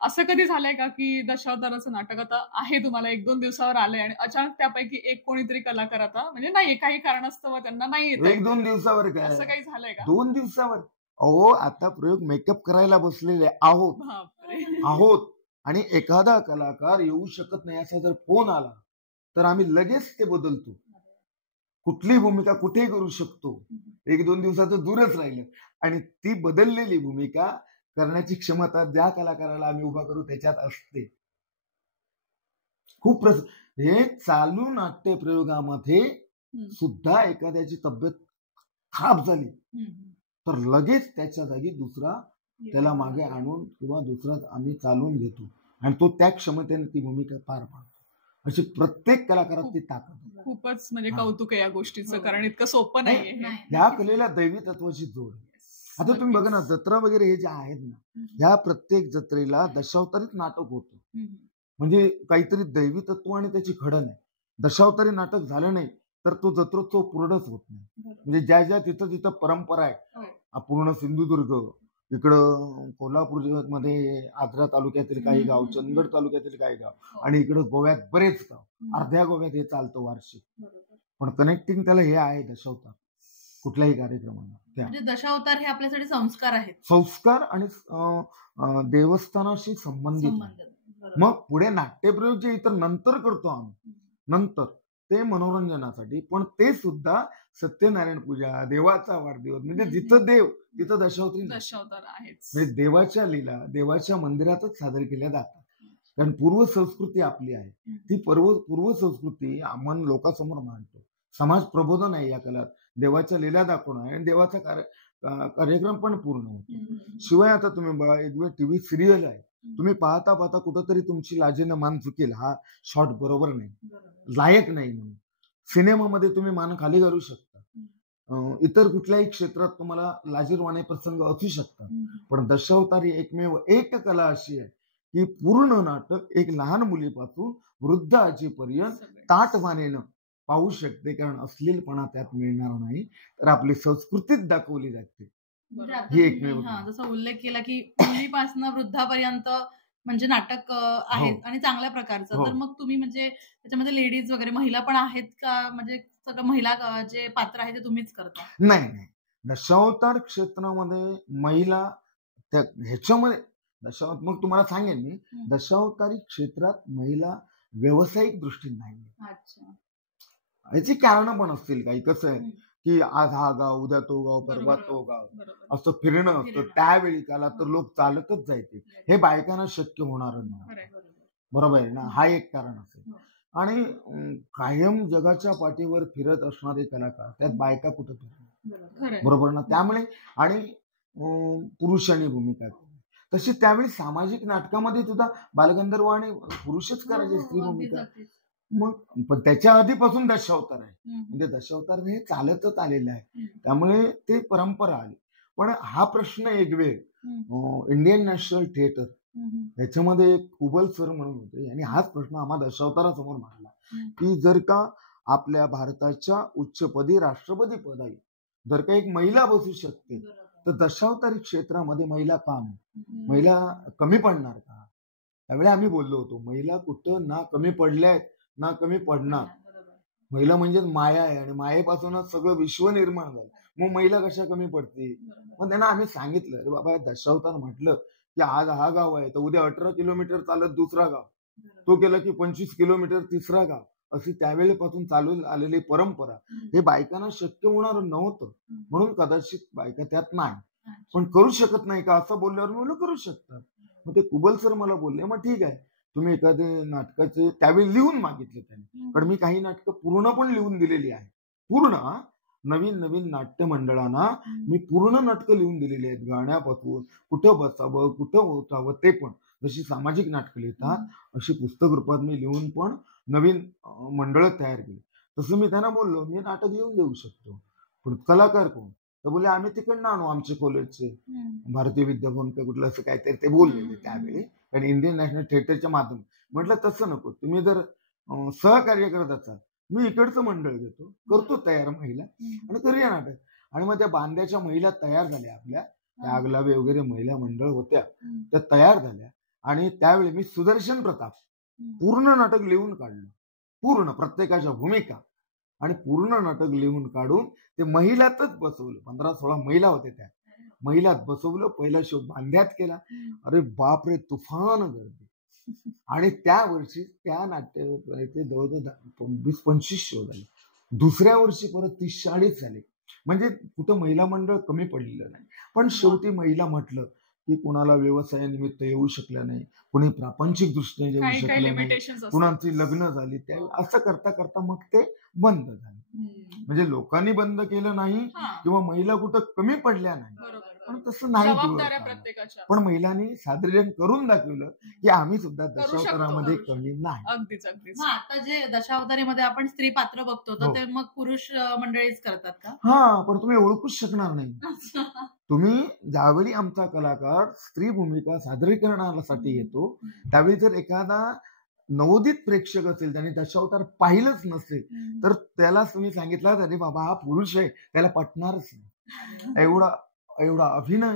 असं कधी झालंय का की दशावताराचं नाटक आता आहे, तुम्हाला 1-2 दिवसावर आलंय आणि अचानक त्यापैकी एक कोणीतरी कलाकार आता म्हणजे नाही काही कारणास्तव त्यांना नाही येत, 1-2 दिवसावर काय असं काही झालंय का? 2 दिवसावर अहो, आता प्रयोग मेकअप करायला बसलेले आहोत आणि एखादा कलाकार येऊ शकत नाही असा जर फोन आला तर आम्ही लगेच ते बदलतो. कुठली भूमिका कुठे करू शकतो, 1-2 दिवसाचं दूरच राहिलं आणि ती बदललेली भूमिका करण्याची क्षमता ज्या कलाकाराला आम्ही उभा करू त्याच्यात असते. खूप हे चालू नाट्य प्रयोगामध्ये सुद्धा एखाद्याची तब्येत खराब झाली तर लगेच त्याच्या जागी दुसरा त्याला मागे आणून किंवा दुसरा आम्ही चालवून घेतो आणि तो त्या क्षमतेने ती भूमिका पार पाडतो. अशी प्रत्येक कलाकारात ती ताकद. खूपच म्हणजे कौतुक आहे या गोष्टीचं, कारण इतकं सोपं नाहीये. या कलेला दैवी तत्वाची जोड. आता तुम्ही बघा ना, जत्रा वगैरे हे जे आहेत ना, ह्या प्रत्येक जत्रेला दशावतारीत नाटक होतं. म्हणजे काहीतरी दैवी तत्व आणि त्याची घडण आहे. दशावतारी नाटक झालं नाही तर तो जत्रोत्सव पूर्णच होत नाही. म्हणजे ज्या ज्या तिथं परंपरा आहे, पूर्ण सिंधुदुर्ग, इकडं कोल्हापूर मध्ये आजरा तालुक्यातील काही गाव, चंदगड तालुक्यातील काही गाव आणि इकडं गोव्यात बरेच गाव, अर्ध्या गोव्यात हे चालतं वार्षिक. पण कनेक्टिंग त्याला हे आहे दशावतार कुठल्याही कार्यक्रमाला. म्हणजे दशावतार हे आपल्यासाठी संस्कार आहेत, संस्कार आणि देवस्थानाशी संबंधित. मग पुढे नाट्यप्रयोग जे इतर नंतर करतो आम्ही, नंतर ते मनोरंजनासाठी, पण ते सुद्धा सत्यनारायण पूजा, देवाचा वाढदिवस, म्हणजे जिथं देव तिथं दशावतार आहेत. म्हणजे देवाच्या लीला देवाच्या मंदिरातच सादर केल्या जातात. कारण पूर्व संस्कृती आपली आहे, ती पूर्व संस्कृती आपण लोकांसमोर मांडतो. समाज प्रबोधन आहे या काळात. देवाच्या लीला दाखवणं आहे आणि देवाचा कार्यक्रम पण पूर्ण होतो. शिवाय आता तुम्ही बघा, एक वेळ टीव्ही सिरियल आहे, तुम्ही पाहता पाहता कुठंतरी तुमची लाजेनं मान चुकेल, हा शॉट बरोबर नाही, लायक नाही म्हणून सिनेमामध्ये तुम्ही मान खाली घालू शकता. इतर कुठल्याही क्षेत्रात तुम्हाला लाजीरवाणे प्रसंग असू शकतात, पण दशावतारी एकमेव एक कला अशी आहे की पूर्ण नाटक एक लहान मुलीपासून वृद्ध आजीपर्यंत ताटवानेनं पाहू शकते, कारण अश्लीलपणा त्यात मिळणार नाही, तर आपली संस्कृतीच दाखवली जाते. ही एकमेव जसा उल्लेख केला की मुलीपासून वृद्धापर्यंत म्हणजे नाटक आहेत आणि चांगल्या प्रकारचं, तर मग तुम्ही म्हणजे त्याच्यामध्ये लेडीज वगैरे महिला पण आहेत का, म्हणजे सगळं महिला जे पात्र आहे ते तुम्हीच करता? नाही, दशावतार क्षेत्रामध्ये महिला ह्याच्यामध्ये मग तुम्हाला सांगेन मी, दशावतारी क्षेत्रात महिला व्यावसायिक दृष्टीने नाही. याची कारणं पण असतील काही. कसं आहे की आज हा गाव, उद्या तो गाव, परवा तो गाव, असं फिरणं असतं. त्यावेळी काला तर लोक चालतच जायचे, हे बायकांना शक्य होणार नाही, बरोबर आहे ना, हा एक कारण असेल. आणि कायम जगाच्या पाठीवर फिरत असणारे कलाकार, त्यात बायका कुठं फिरणार, बरोबर ना. त्यामुळे आणि पुरुषांनी भूमिका तशी त्यावेळी सामाजिक नाटकामध्ये सुद्धा बालगंधर्व आणि पुरुषच करायचे स्त्री भूमिका. मग पण त्याच्या आधीपासून दशावतार आहे, म्हणजे दशावतार हे चालतच आलेलं आहे, त्यामुळे ते परंपरा आली. पण हा प्रश्न एक वेळ इंडियन नॅशनल थिएटर याच्यामध्ये कुबल सर म्हणून होते, आणि हाच प्रश्न आम्हा दशावतारासमोर मांडला की जर का आपल्या भारताच्या उच्चपदी राष्ट्रपती पदाई जर का एक महिला बसू शकते, तर दशावतारी क्षेत्रामध्ये महिला का नाही, महिला कमी पडणार का? त्यावेळी आम्ही बोललो होतो, महिला कुठं ना कमी पडल्यात ना कमी पडणार. महिला म्हणजे माया आहे, आणि मायेपासूनच सगळं विश्व निर्माण झालं, मग महिला कशा कमी पडते? मग त्यांना आम्ही सांगितलं, अरे बाबा दशावतार म्हटलं की आज हा गाव आहे तर उद्या 18 किलोमीटर चालत दुसरा गाव, तो केला की 25 किलोमीटर तिसरा गाव, अशी त्यावेळेपासून चालू आलेली परंपरा, हे बायकांना शक्य होणार नव्हतं, म्हणून कदाचित बायका त्यात नाही. पण करू शकत नाही का असं बोलल्यावर मी करू शकतात. मग ते कुबल सर मला बोलले, मग ठीक आहे, तुम्ही एखादे नाटकाचे त्यावेळी लिहून मागितले त्यांनी, पण मी काही नाटकं पूर्ण पण लिहून दिलेली आहे. पूर्ण नवीन नाट्य मंडळांना मी पूर्ण नाटकं लिहून दिलेली आहेत, गाण्यापासून कुठं बसावं कुठं उठावं ते पण. जशी सामाजिक नाटकं लिहितात अशी पुस्तक रूपात मी लिहून पण नवीन मंडळ तयार केली. तसं मी त्यांना बोललो, मी नाटक लिहून देऊ शकतो, पण कलाकार कोण? तर बोलले आम्ही तिकडनं आणू, आमचे कॉलेजचे भारतीय विद्याभवन का कुठलं असं काहीतरी ते बोललेले त्यावेळी, कारण इंडियन नॅशनल थिएटरच्या माध्यमात. म्हटलं तसं नको, तुम्ही जर सहकार्य करत असाल, मी इकडचं मंडळ घेतो, करतो तयार महिला आणि करूया नाटक. आणि मग त्या बांद्याच्या महिला तयार झाल्या, आपल्या त्या आगलावे वगैरे महिला मंडळ होत्या, त्या तयार झाल्या. आणि त्यावेळी मी सुदर्शन प्रताप पूर्ण नाटक लिहून काढलं, पूर्ण प्रत्येकाच्या भूमिका, आणि पूर्ण नाटक लिहून काढून ते महिलातच बसवलं. 15-16 महिला होत्या, त्या महिलात बसवलं. पहिला शो बांध्यात केला, अरे बापरे तुफान गर्दी. आणि त्या वर्षी त्या नाट्य जवळजवळ 20-25 शो झाले. दुसऱ्या वर्षी परत 30-40 झाले. म्हणजे कुठं महिला मंडळ कमी पडलेलं नाही. पण शेवटी महिला म्हटलं की कुणाला व्यवसायानिमित्त येऊ शकल्या नाही, कुणी प्रापंचिक दृष्टीने येऊ शकल्या नाही, कुणाची लग्न झाली, त्यावेळी असं करता करता मग ते बंद झालं. म्हणजे लोकांनी बंद केलं नाही किंवा महिला कुठं कमी पडल्या नाही, पण तसं नाही. पण महिलांनी सादरीकरण करून दाखवलं की आम्ही सुद्धा दशावतारामध्ये कमी नाही. अगदीच अगदीच. आता जे दशावतारीमध्ये आपण स्त्री पात्र बघतो तर ते मग पुरुष मंडळीच करतात का? हा, पण तुम्ही ओळखूच शकणार नाही. तुम्ही ज्यावेळी आमचा कलाकार स्त्री भूमिका सादरीकरणासाठी येतो, त्यावेळी जर एखादा नवोदित प्रेक्षक असेल, त्याने दशावतार पाहिलंच नसेल, तर त्याला तुम्ही सांगितलं अरे बाबा हा पुरुष आहे, त्याला पटणारच नाही. एवढा अभिनय,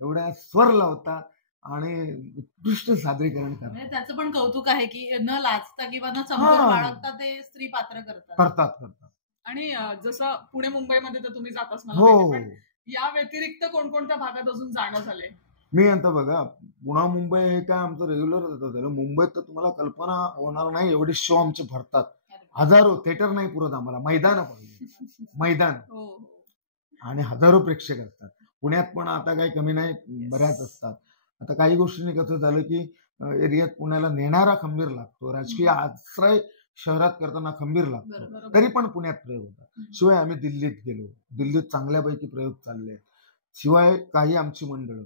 एवढा स्वर लावता आणि उत्कृष्ट सादरीकरण करतात. त्याचं पण कौतुक आहे की न लाजता किंवा न संकोच बाळगता ते स्त्री पात्र करतात. आणि जसं पुणे मुंबईमध्ये तर तुम्ही जात असणार, हो, या व्यतिरिक्त कोणकोणत्या भागात अजून जाणं झालंय? मी आता बघा, पुणे मुंबई हे काय आमचं रेग्युलर झालं. मुंबईत तर तुम्हाला कल्पना होणार नाही, एवढे शो आमचे भरतात. हजारो, थिएटर नाही पुरत आम्हाला, मैदान पाहिजे, मैदान, आणि हजारो प्रेक्षक असतात. पुण्यात पण आता काही कमी नाही, बऱ्याच असतात. आता काही गोष्टींनी कसं झालं की एरियात पुण्याला नेणारा खंबीर लागतो, राजकीय आश्रय शहरात करताना खंबीर लागतो, बरोबर. तरी पण पुण्यात प्रयोग होतात. शिवाय आम्ही दिल्लीत गेलो, दिल्लीत चांगल्यापैकी प्रयोग चालले आहेत. शिवाय काही आमची मंडळं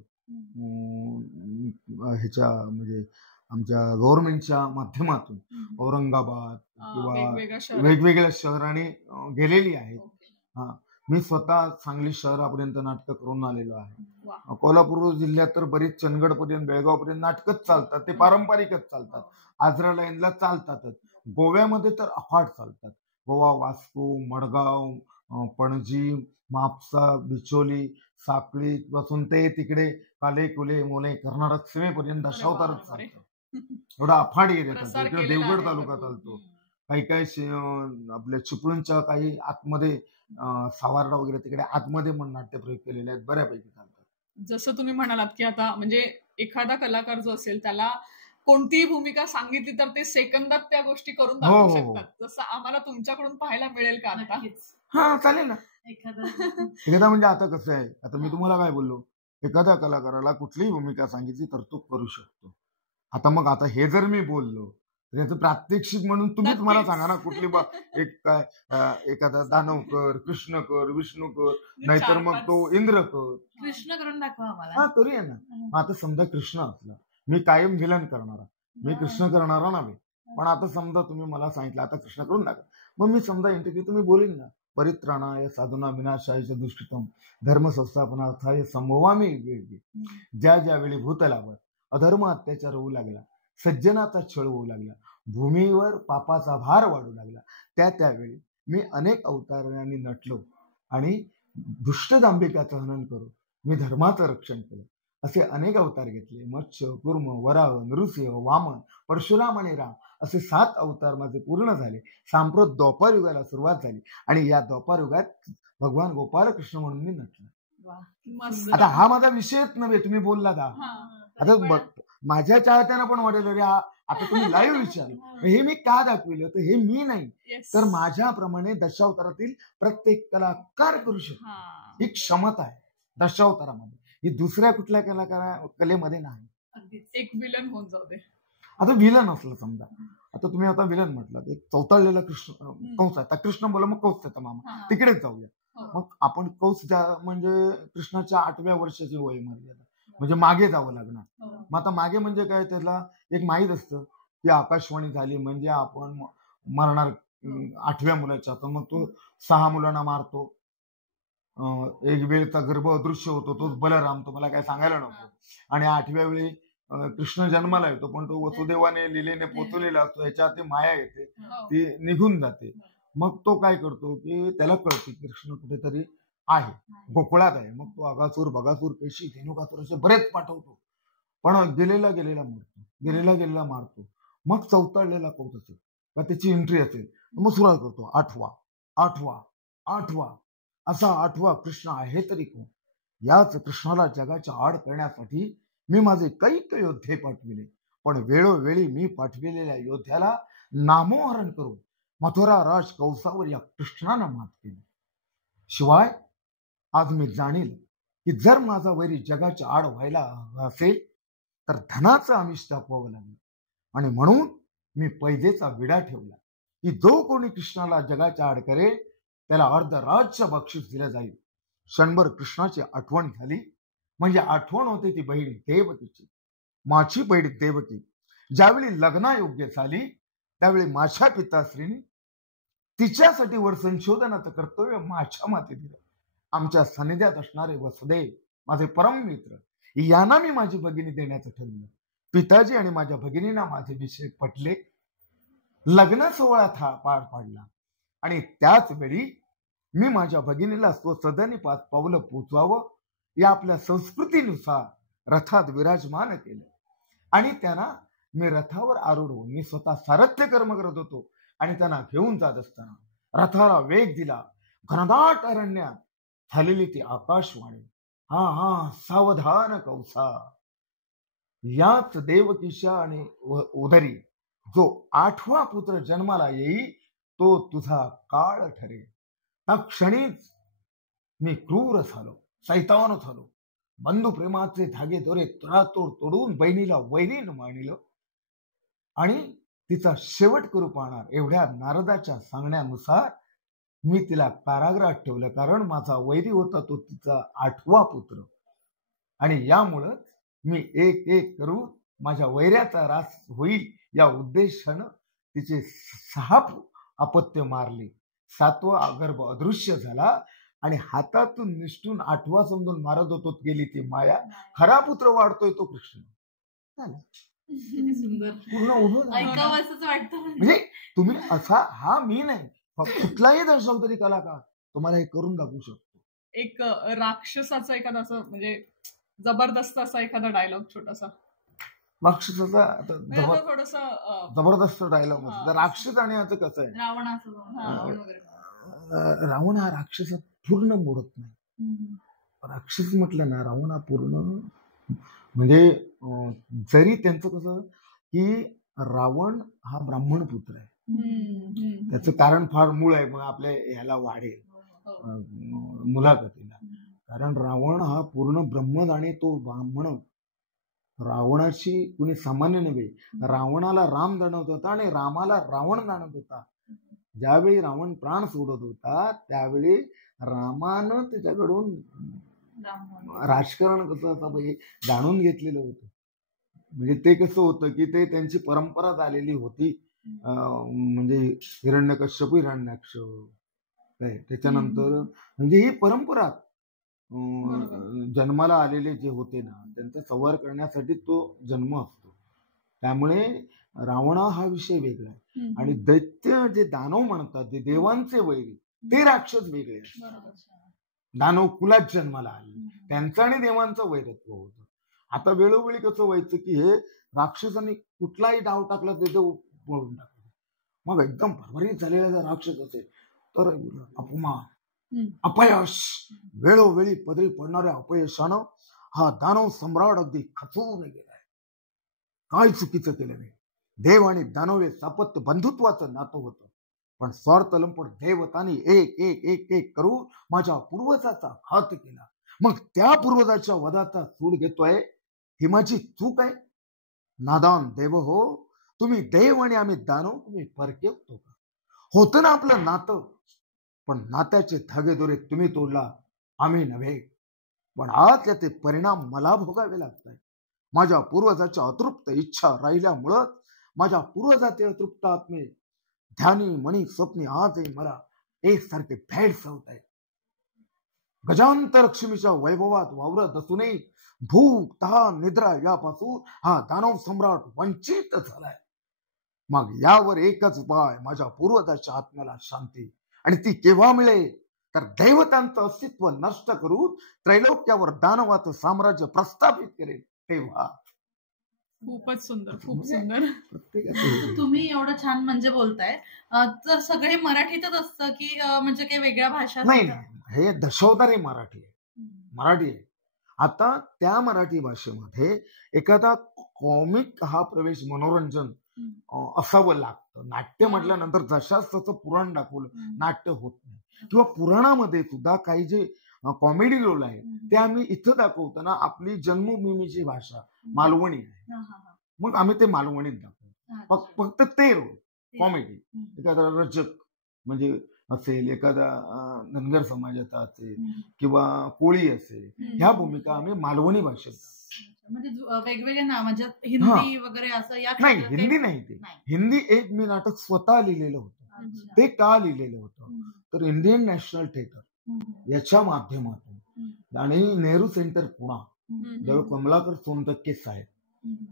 ह्याच्या म्हणजे आमच्या गव्हर्नमेंटच्या माध्यमातून औरंगाबाद किंवा वेगवेगळ्या शहरांनी गेलेली आहेत. हा, मी स्वतः सांगली शहरापर्यंत नाटकं करून आलेलो आहे. कोल्हापूर जिल्ह्यात तर बरीच चंदगड पर्यंत बेळगाव पर्यंत नाटकच चालतात, ते पारंपरिकच चालतात, आजरा लाईनला चालतातच. गोव्यामध्ये तर अफाट चालतात. गोवा, वास्को, मडगाव, पणजी, म्हापसा, बिचोली, साखळी पासून ते तिकडे काले कुले मोले कर्नाटक सीमेपर्यंत दशावतारच चालतात. एवढा अफाट एरिया चालतो. इकडे देवगड तालुका चालतो, काही आपल्या चिपळूणच्या काही आतमध्ये सावारडा वगैरे तिकडे आतमध्ये पण नाट्यप्रयोग केलेले आहेत, बऱ्यापैकी चालतात. जसं तुम्ही म्हणालात की आता म्हणजे एखादा कलाकार जो असेल त्याला कोणतीही भूमिका सांगितली तर ते सेकंदात त्या गोष्टी करून दाखवू शकतात. जसं आम्हाला तुमच्याकडून पाहायला मिळेल का आता? हा, चालेल ना. एखादा म्हणजे आता कसं आहे, आता मी तुम्हाला काय बोललो, एखाद्या कलाकाराला कुठलीही भूमिका सांगितली तर तो करू शकतो. आता मग आता हे जर मी बोललो तर याचं प्रात्यक्षिक म्हणून तुम्हीच मला सांगा ना, कुठली एक काय एखादा दानव कर, कृष्ण कर, विष्णू कर, नाहीतर मग तो इंद्र कर. कृष्ण करून दाखवा आम्हाला. हा, करूया ना. आता समजा कृष्ण असला, मी कायम विलन करणारा, मी कृष्ण करणारा नव्हे, पण आता समजा तुम्ही मला सांगितलं आता कृष्ण करून दाखवा, मग मी समजा इंटरव्ह्यू तुम्ही बोलीन ना, परित्राणाय साधुना विनाशाय दुष्कृतम धर्म संस्थापनार्थाय संभवामी वेळी. ज्या ज्यावेळी भूतलावर अधर्म अत्याचार होऊ लागला, सज्जनाचा छळ होऊ लागला, भूमीवर पापाचा भार वाढू लागला, त्यावेळी मी अनेक अवतारांनी नटलो आणि दुष्ट दांभिकाचं हनन करून मी धर्माचं रक्षण केलं. असे अनेक अवतार घेतले. मत्स्य, कुर्म, वराह, नृसिंह, वामन, परशुराम आणि राम असे 7 अवतार माझे पूर्ण झाले. सांप्रत द्वापार युगाला सुरुवात झाली आणि या द्वापार युगात भगवान गोपाल कृष्ण म्हणून मी नटलो. आता हा माझा विषयच नव्हे, तुम्ही बोलला का? आता माझ्या चाहत्यांना पण वाटेल अरे आता तुम्ही लाईव्ह विचारलं हे मी का दाखविलं, तर हे मी नाही तर माझ्याप्रमाणे दशावतारातील प्रत्येक कलाकार करू शकतो. ही क्षमता आहे दशावतारामध्ये, ही दुसऱ्या कुठल्या कलेमध्ये नाही. एक विलन होऊन जाऊ दे. आता विलन असलं समजा, आता तुम्ही आता विलन म्हटलं, एक चौताळलेला कृष्ण कंस आहे, कृष्ण बोला मग कंस आहे मामा, तिकडेच जाऊया. मग आपण कंस म्हणजे कृष्णाच्या 8व्या वर्षाची वय मर्यादा, म्हणजे मागे जावं लागणार. मग आता मागे म्हणजे काय, त्याला एक माहीत असतं की आकाशवाणी झाली म्हणजे आपण मरणार 8व्या मुलाच्या, तर मग तो 6 मुलांना मारतो, एक वेळचा गर्भ अदृश्य होतो, तोच बलराम, तो मला काय सांगायला नको. आणि 8व्या वेळी कृष्ण जन्माला येतो, पण तो वसुदेवाने लिलेने पोचवलेला असतो, ह्याच्यात ती माया येते, ती निघून जाते. मग तो काय करतो की त्याला कळते कृष्ण कुठेतरी आहे, गोकुळात आहे. मग तो अगासूर, बगासूर, पेशी, धेनुकासूर असे बरेच पाठवतो, पण गेलेला मारतो. मग चौताळलेला कंस असेल का त्याची एंट्री असेल, मग सुरुवात करतो 8वा असा 8वा कृष्ण आहे तरी कोण. याच कृष्णाला जगाच्या आड करण्यासाठी मी माझे कैक योद्धे पाठविले, पण वेळोवेळी मी पाठविलेल्या योद्ध्याला नामोहरण करून मथुरा राज कंसावर या कृष्णानं मात केली. शिवाय आज मी जाणील की जर माझा वैरी जगाच्या आड व्हायला असेल तर धनाचं आमिष दाखवावं लागलं, आणि म्हणून मी पैजेचा विडा ठेवला की जो कोणी कृष्णाला जगाच्या आड करेल त्याला अर्ध राज्य बक्षीस दिलं जाईल. क्षणभर कृष्णाची आठवण झाली, म्हणजे आठवण होते ती बहीण देवकीची, माझी बहीण देवकी. ज्यावेळी लग्नायोग्य झाली त्यावेळी माझ्या पिताश्रीने तिच्यासाठी वर संशोधनाचं कर्तव्य माझ्या माते दिलं. आमच्या सानिध्यात असणारे वसुदेव माझे परम मित्र यांना मी माझी भगिनी देण्याचं ठरवलं. पिताजी आणि माझ्या भगिनींना माझे विषय पटले. लग्न सोहळा पार पाडला आणि त्याच वेळी मी माझ्या भगिनीला स्वसदनी 5 पावलं पोचवावं या आपल्या संस्कृतीनुसार रथात विराजमान केलं, आणि त्यांना मी रथावर आरूढ होऊन मी स्वतः सारथ्य कर्म करत होतो, आणि त्यांना घेऊन जात असताना रथाला वेग दिला. घनदाट अरण्यात झालेली ती आकाशवाणी, हा सावधान कंसा, याच देवकीशा आणि उदरी जो 8वा पुत्र जन्माला येईल तो तुझा काळ ठरेल. त्या क्षणीच मी क्रूर झालो, सैतान झालो. बंधू प्रेमाचे धागे दोरे तुरातोड तोडून बहिणीला वैरीन मानिलं, आणि तिचा शेवट करू पाहणार. एवढ्या नारदाच्या सांगण्यानुसार मी तिला कारागृहात ठेवलं, कारण माझा वैरी होता तो तिचा 8वा पुत्र, आणि यामुळं मी एक एक करून माझ्या वैऱ्याचा रास होईल या उद्देशानं तिचे 6 अपत्य मारले. 7वा गर्भ अदृश्य झाला आणि हातातून निष्ठून 8वा समजून मारत होतो. गेली ती माया. खरा पुत्र वाढतोय तो कृष्ण. सुंदर, पूर्ण उभं ऐकावंसंच वाटतं. म्हणजे तुम्ही असा हा मी नाही, कुठलाही दशावतारी कलाकार तुम्हाला हे करून दाखवू शकतो. एक राक्षसाचा एखादा असं म्हणजे जबरदस्त असा एखादा डायलॉग छोटासा. राक्षसाचा थोडस जबरदस्त डायलॉग होता. राक्षस आणि याचं कसं आहे, रावण हा राक्षसात पूर्ण मोडत नाही. राक्षस म्हटलं ना, रावण हा पूर्ण म्हणजे जरी त्यांचं कसं की रावण हा ब्राह्मण पुत्र आहे. त्याचं कारण फार मूळ आहे, मग आपल्या ह्याला वाढेल मुलाखतीला. कारण रावण हा पूर्ण ब्रह्मन आणि तो ब्राह्मण. रावणाची कुणी सामान्य नव्हे. रावणाला राम जाणवत होता आणि रामाला रावण जाणवत होता. ज्यावेळी रावण प्राण सोडत होता त्यावेळी रामानं त्याच्याकडून राजकारण कसं असं हे जाणून घेतलेलं होतं. म्हणजे ते कसं होतं की ते त्यांची परंपरा झालेली होती. म्हणजे हिरण्यकश्यप हिरण्याक्ष काय, त्याच्यानंतर म्हणजे ही परंपरा जन्माला आलेले जे होते ना त्यांचा संवार करण्यासाठी तो जन्म असतो. त्यामुळे रावणा हा विषय वेगळा आहे. आणि दैत्य जे दानव म्हणतात, जे देवांचे वैरी, ते राक्षस वेगळे असतात. दानव कुलात जन्माला आले, त्यांचं आणि देवांचं वैरत्व होतं. आता वेळोवेळी कसं व्हायचं की हे राक्षसांनी कुठलाही डाव टाकला ते पळून टाकलं. मग एकदम भरभरीत झालेला जर राक्षस असेल तर अपमान, अपयश, वेळोवेळी पदरी पडणाऱ्या अपयशानं हा दानव सम्राट अगदी खचून गेलाय. काय चुकीचं केलं नाही. देव आणि दानव हे सापत्य बंधुत्वाचं नातं होतं, पण स्वार्थलंपट देवतांनी एक एक एक एक करून माझ्या पूर्वजाचा घात केला. मग त्या पूर्वजाच्या वधाचा सूड घेतोय, ही माझी चूक आहे. नादान देव हो, तुम्ही देव आणि आम्ही दानव, तुम्ही परके होतो का? होतं ना आपलं नातं, पण नात्याचे धागेदोरे तुम्ही तोडला, आम्ही नव्हे. पण आज त्याचे परिणाम मला भोगावे लागत आहेत. माझ्या पूर्वजाच्या अतृप्त इच्छा राहिल्यामुळं माझ्या पूर्वजाचे अतृप्त आत्मे ध्यानी मणी स्वप्नी आजही मला एकसारखे भेडसावत आहेत. गजांतर लक्ष्मीच्या वैभवात वावरत असूनही भूक तहान निद्रा यापासून हा दानव सम्राट वंचित झालाय. मग यावर एकच उपाय, माझ्या पूर्वजाच्या आत्म्याला शांती. आणि ती केव्हा मिळेल तर देवतांचं अस्तित्व नष्ट करून त्रैलोक्यावर दानवाचं साम्राज्य प्रस्थापित करेल तेव्हा. खूपच सुंदर, खूप सुंदर. तुम्ही एवढं छान म्हणजे बोलताय, तर सगळे मराठीतच असतं की म्हणजे काही वेगळ्या भाषा? नाही, हे दशावतारी मराठी आहे. आता त्या मराठी भाषेमध्ये एखादा कॉमिक हा प्रवेश, मनोरंजन असावं लागतं. नाट्य म्हटल्यानंतर जशाच तसं पुराण दाखवलं, नाट्य होत नाही. किंवा पुराणामध्ये सुद्धा काही जे कॉमेडी रोल आहे ते आम्ही इथं दाखवताना आपली जन्मभूमीची भाषा मालवणी आहे, मग आम्ही ते मालवणीत दाखवतो. फक्त ते रोल कॉमेडी, एखादा रजक म्हणजे असेल, एखादा धनगर समाजाचा असेल किंवा कोळी असेल, ह्या भूमिका आम्ही मालवणी भाषेत. म्हणजे वेगवेगळे ना, म्हणजे हिंदी वगैरे असं या नाही, हिंदी नाही. ते हिंदी एक मी नाटक स्वतः लिहिलेलं होतं. ते का लिहिलेलं होतं तर इंडियन नॅशनल थिएटर याच्या माध्यमातून आणि नेहरू सेंटर पुणा, ज्यावेळी कमलाकर सोनटक्के साहेब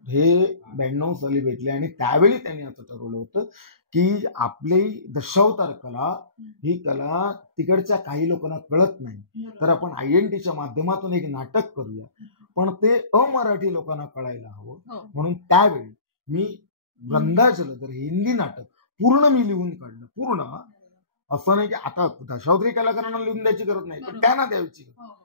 हे 92 साली भेटले आणि त्यावेळी त्यांनी असं ठरवलं होतं की आपली दशावतार कला ही कला तिकडच्या काही लोकांना कळत नाही, तर आपण INTच्या माध्यमातून एक नाटक करूया, पण ते अमराठी लोकांना कळायला हवं. म्हणून त्यावेळी मी वृंदाजलधर हिंदी नाटक पूर्ण मी लिहून काढलं. पूर्ण असं नाही की आता दशावतारी कलाकारांना लिहून द्यायची गरज नाही, पण त्यांना द्यायची,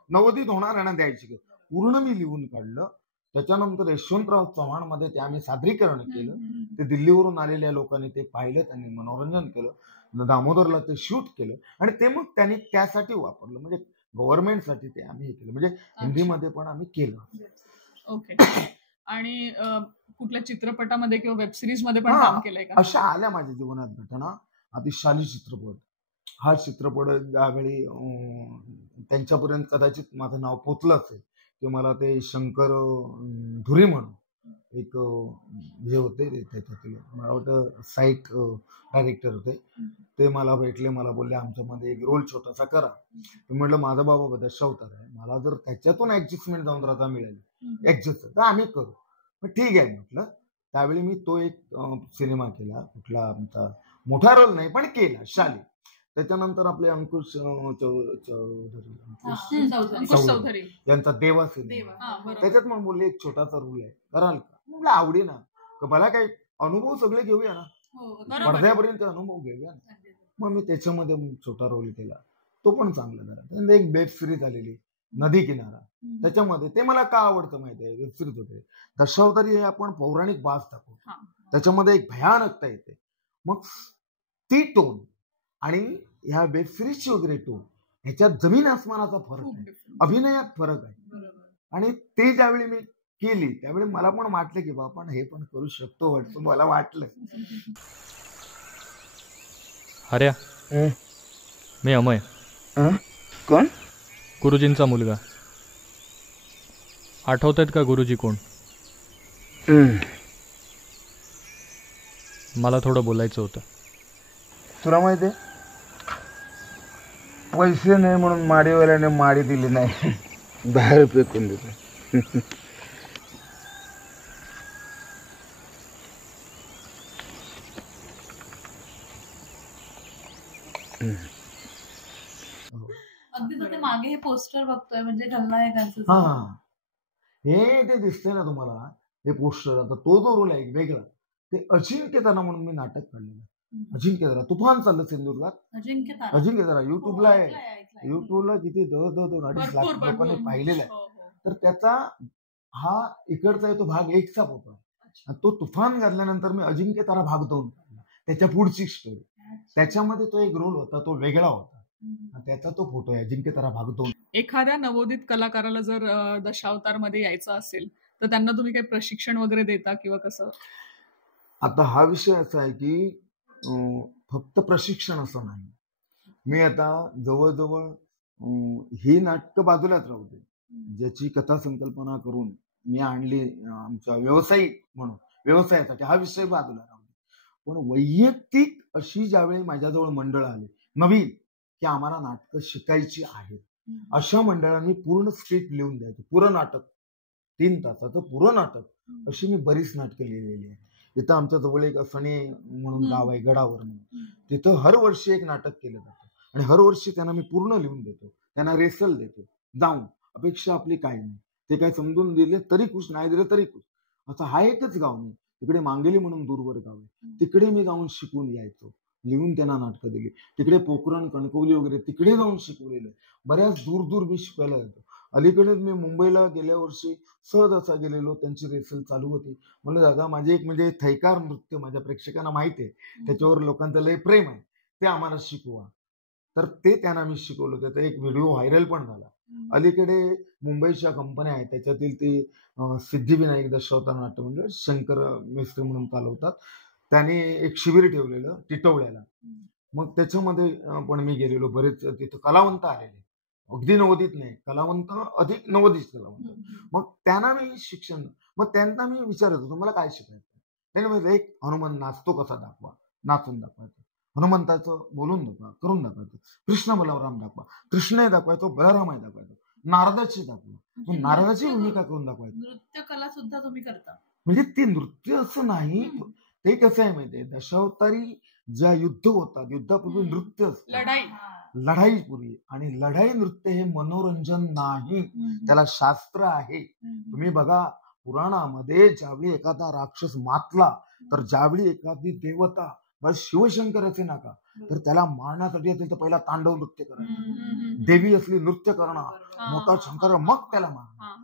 नवोदित होणाऱ्यांना द्यायची गरज. पूर्ण मी लिहून काढलं. त्याच्यानंतर यशवंतराव चव्हाण मध्ये ते आम्ही सादरीकरण केलं. ते दिल्लीवरून आलेल्या लोकांनी ते पाहिलं, त्यांनी मनोरंजन केलं, दामोदरला ते शूट केलं आणि ते मग त्यांनी त्यासाठी वापरलं. म्हणजे गव्हर्नमेंटसाठी ते आम्ही हे केलं, म्हणजे हिंदीमध्ये पण आम्ही केलं. ओके. आणि कुठल्या चित्रपटामध्ये किंवा वेब सिरीज मध्ये पण हा, काम केलंय का? अशा आल्या माझ्या जीवनात घटना. आतिशाली चित्रपट, हा चित्रपट त्यावेळी त्यांच्यापर्यंत कदाचित माझं नाव पोचलं असेल की मला ते शंकर धुरी म्हणून एक हे होते त्याच्यातील, मला वाटतं साईट डायरेक्टर होते, ते मला भेटले, मला बोलले आमच्यामध्ये एक रोल छोटासा करा. मी म्हटलं माझा बाबा दशावतार आहे, मला जर त्याच्यातून ऍडजस्टमेंट जाऊन राहता मिळेल ऍडजस्ट तर आम्ही करू. पण ठीक आहे म्हटलं. त्यावेळी मी तो एक सिनेमा केला, कुठला आमचा मोठा रोल नाही पण केला, शाली. त्याच्यानंतर आपले अंकुश चौधरी यांचा देवा सिनेमा, त्याच्यात मग बोलले एक छोटासा रोल आहे, कराल का? म्हटलं आवडी ना, मला काय अनुभव सगळे घेऊया ना, पडद्यापर्यंत अनुभव घेऊया ना. मग मी त्याच्यामध्ये छोटा रोल केला, तो पण चांगला झाला. त्यानंतर एक वेब सिरीज आलेली नदी किनारा, त्याच्यामध्ये ते मला का आवडतं माहिती आहे, वेब सिरीज होते दशावतारी, हे आपण पौराणिक बाज दाखवतो, त्याच्यामध्ये एक भयानकता येते. मग ती टोन आणि ह्या वेब सिरीजची वगैरे टोन, ह्याच्यात जमीन आसमानाचा फरक आहे, अभिनयात फरक आहे. आणि ते ज्यावेळी मी केली त्यावेळी मला पण वाटलं की बा आपण हे पण करू शकतो, वाटतं मला वाटलं. अरे मी अमय. कोण? गुरुजींचा मुलगा. आठवतात का गुरुजी कोण? मला थोडं बोलायचं होतं. तुला माहिती आहे, पैसे नाही म्हणून माडीवाल्याने माडी दिली नाही, बाहेर फेकून दिलं. अगदी ते मागे हे पोस्टर बघतोय, म्हणजे खलनायकांचं. हा, हे ते दिसतंय ना तुम्हाला, हे पोस्टर. आता तो जो रोल आहे वेगळा, ते अजिंक्यतारा म्हणून मी नाटक काढलेलं. अजिंक्यतारा तुफान चाललं सिंधुदुर्गात. अजिंक्यतारा युट्यूबला आहे, युट्यूबला किती 2.5 लाख लोकांनी पाहिलेला आहे. तर त्याचा हा इकडचा आहे तो भाग 1चा होता, आणि तो तुफान घातल्यानंतर मी अजिंक्यतारा भाग 2 काढला, त्याच्या पुढची स्टोरी. त्याच्यामध्ये तो एक रोल होता, तो वेगळा होता, त्याचा तो फोटो आहे अजिंक्यतारा भाग 2. एखाद्या नवोदित कलाकाराला जर दशावतार मध्ये यायचं असेल तर त्यांना तुम्ही काही प्रशिक्षण वगैरे देता किंवा कसं? आता हा विषय असा आहे की फक्त प्रशिक्षण असं नाही. मी आता जवळजवळ ही नाटकं बाजूलाच राहू दे, ज्याची कथा संकल्पना करून मी आणली आमच्या व्यावसायिक म्हणून, व्यवसायासाठी हा विषय बाजूला राहू दे, पण वैयक्तिक अशी ज्यावेळी माझ्याजवळ मंडळ आले नवीन की आम्हाला नाटकं शिकायची आहेत, अशा मंडळांनी पूर्ण स्क्रिप्ट लिहून द्यायचं, पुरं नाटक 3 तासाचं पुरं नाटक, अशी मी बरीच नाटकं लिहिलेली आहेत. इथं आमच्या जवळ एक असणे म्हणून गाव आहे, गडावर म्हणून, तिथं हर वर्षी एक नाटक केलं जातं, आणि हर वर्षी त्यांना मी पूर्ण लिहून देतो, त्यांना रेसल देतो जाऊन. अपेक्षा आपली काही नाही, ते काय समजून दिले तरी खुश, नाही दिले तरी खुश. आता हा एकच गाव नाही, तिकडे मांगेली म्हणून दूरवर गाव आहे, तिकडे मी जाऊन शिकून यायचो, लिहून त्यांना नाटकं दिली. तिकडे पोखरण, कणकवली वगैरे तिकडे जाऊन शिकवलेलं. बऱ्याच दूर दूर मी शिकायला जातो. अलीकडेच मी मुंबईला गेल्या वर्षी सहज असा गेलेलो, त्यांची रेसल चालू होती. म्हणलं दादा माझे एक म्हणजे थैकार नृत्य माझ्या प्रेक्षकांना माहिती आहे, त्याच्यावर लोकांचं लय प्रेम आहे, ते आम्हाला शिकवा. तर ते त्यांना मी शिकवलं. त्याचा एक व्हिडिओ व्हायरल पण झाला. अलीकडे मुंबईच्या कंपन्या आहेत, त्याच्यातील ते सिद्धिविनायक दशावतार नाट्य मंडळ शंकर मेस्त्री म्हणून चालवतात, त्याने एक शिबिर ठेवलेलं टिटवळ्याला. मग त्याच्यामध्ये पण मी गेलेलो, बरेच तिथं कलावंत आलेले, अगदी नवोदित नाही, कलावंत अधिक नवोदित कलावंत. मग त्यांना मी शिक्षण, मग त्यांना मी विचारत होतो मला काय शिकायचं. त्याने म्हटलं एक हनुमान नाचतो कसा दाखवा, नाचून दाखवायचं, हनुमंताचं बोलून दाखवा, करून दाखवायचं, कृष्ण बलराम दाखवा, कृष्ण दाखवायचो, बलराम दाखवायचो, नारदाची दाखवा, नारदाची भूमिका करून दाखवायची. नृत्य कला सुद्धा तुम्ही करता? म्हणजे ते नृत्य असं नाही, ते कसं आहे माहितीये, दशावतारी ज्या युद्ध होतात, युद्धापूर्वी नृत्य असतं, लढाईपूर्वी. आणि लढाई नृत्य हे मनोरंजन नाही, त्याला शास्त्र आहे. तुम्ही बघा पुराणामध्ये ज्यावेळी एखादा राक्षस मातला, तर ज्यावेळी एखादी देवता, बस शिवशंकराचे नाका, तर त्याला मारण्यासाठी असेल तर पहिला तांडव नृत्य करायचं, देवी असली नृत्य करणार, मोठा शंकर, मग त्याला मारणार,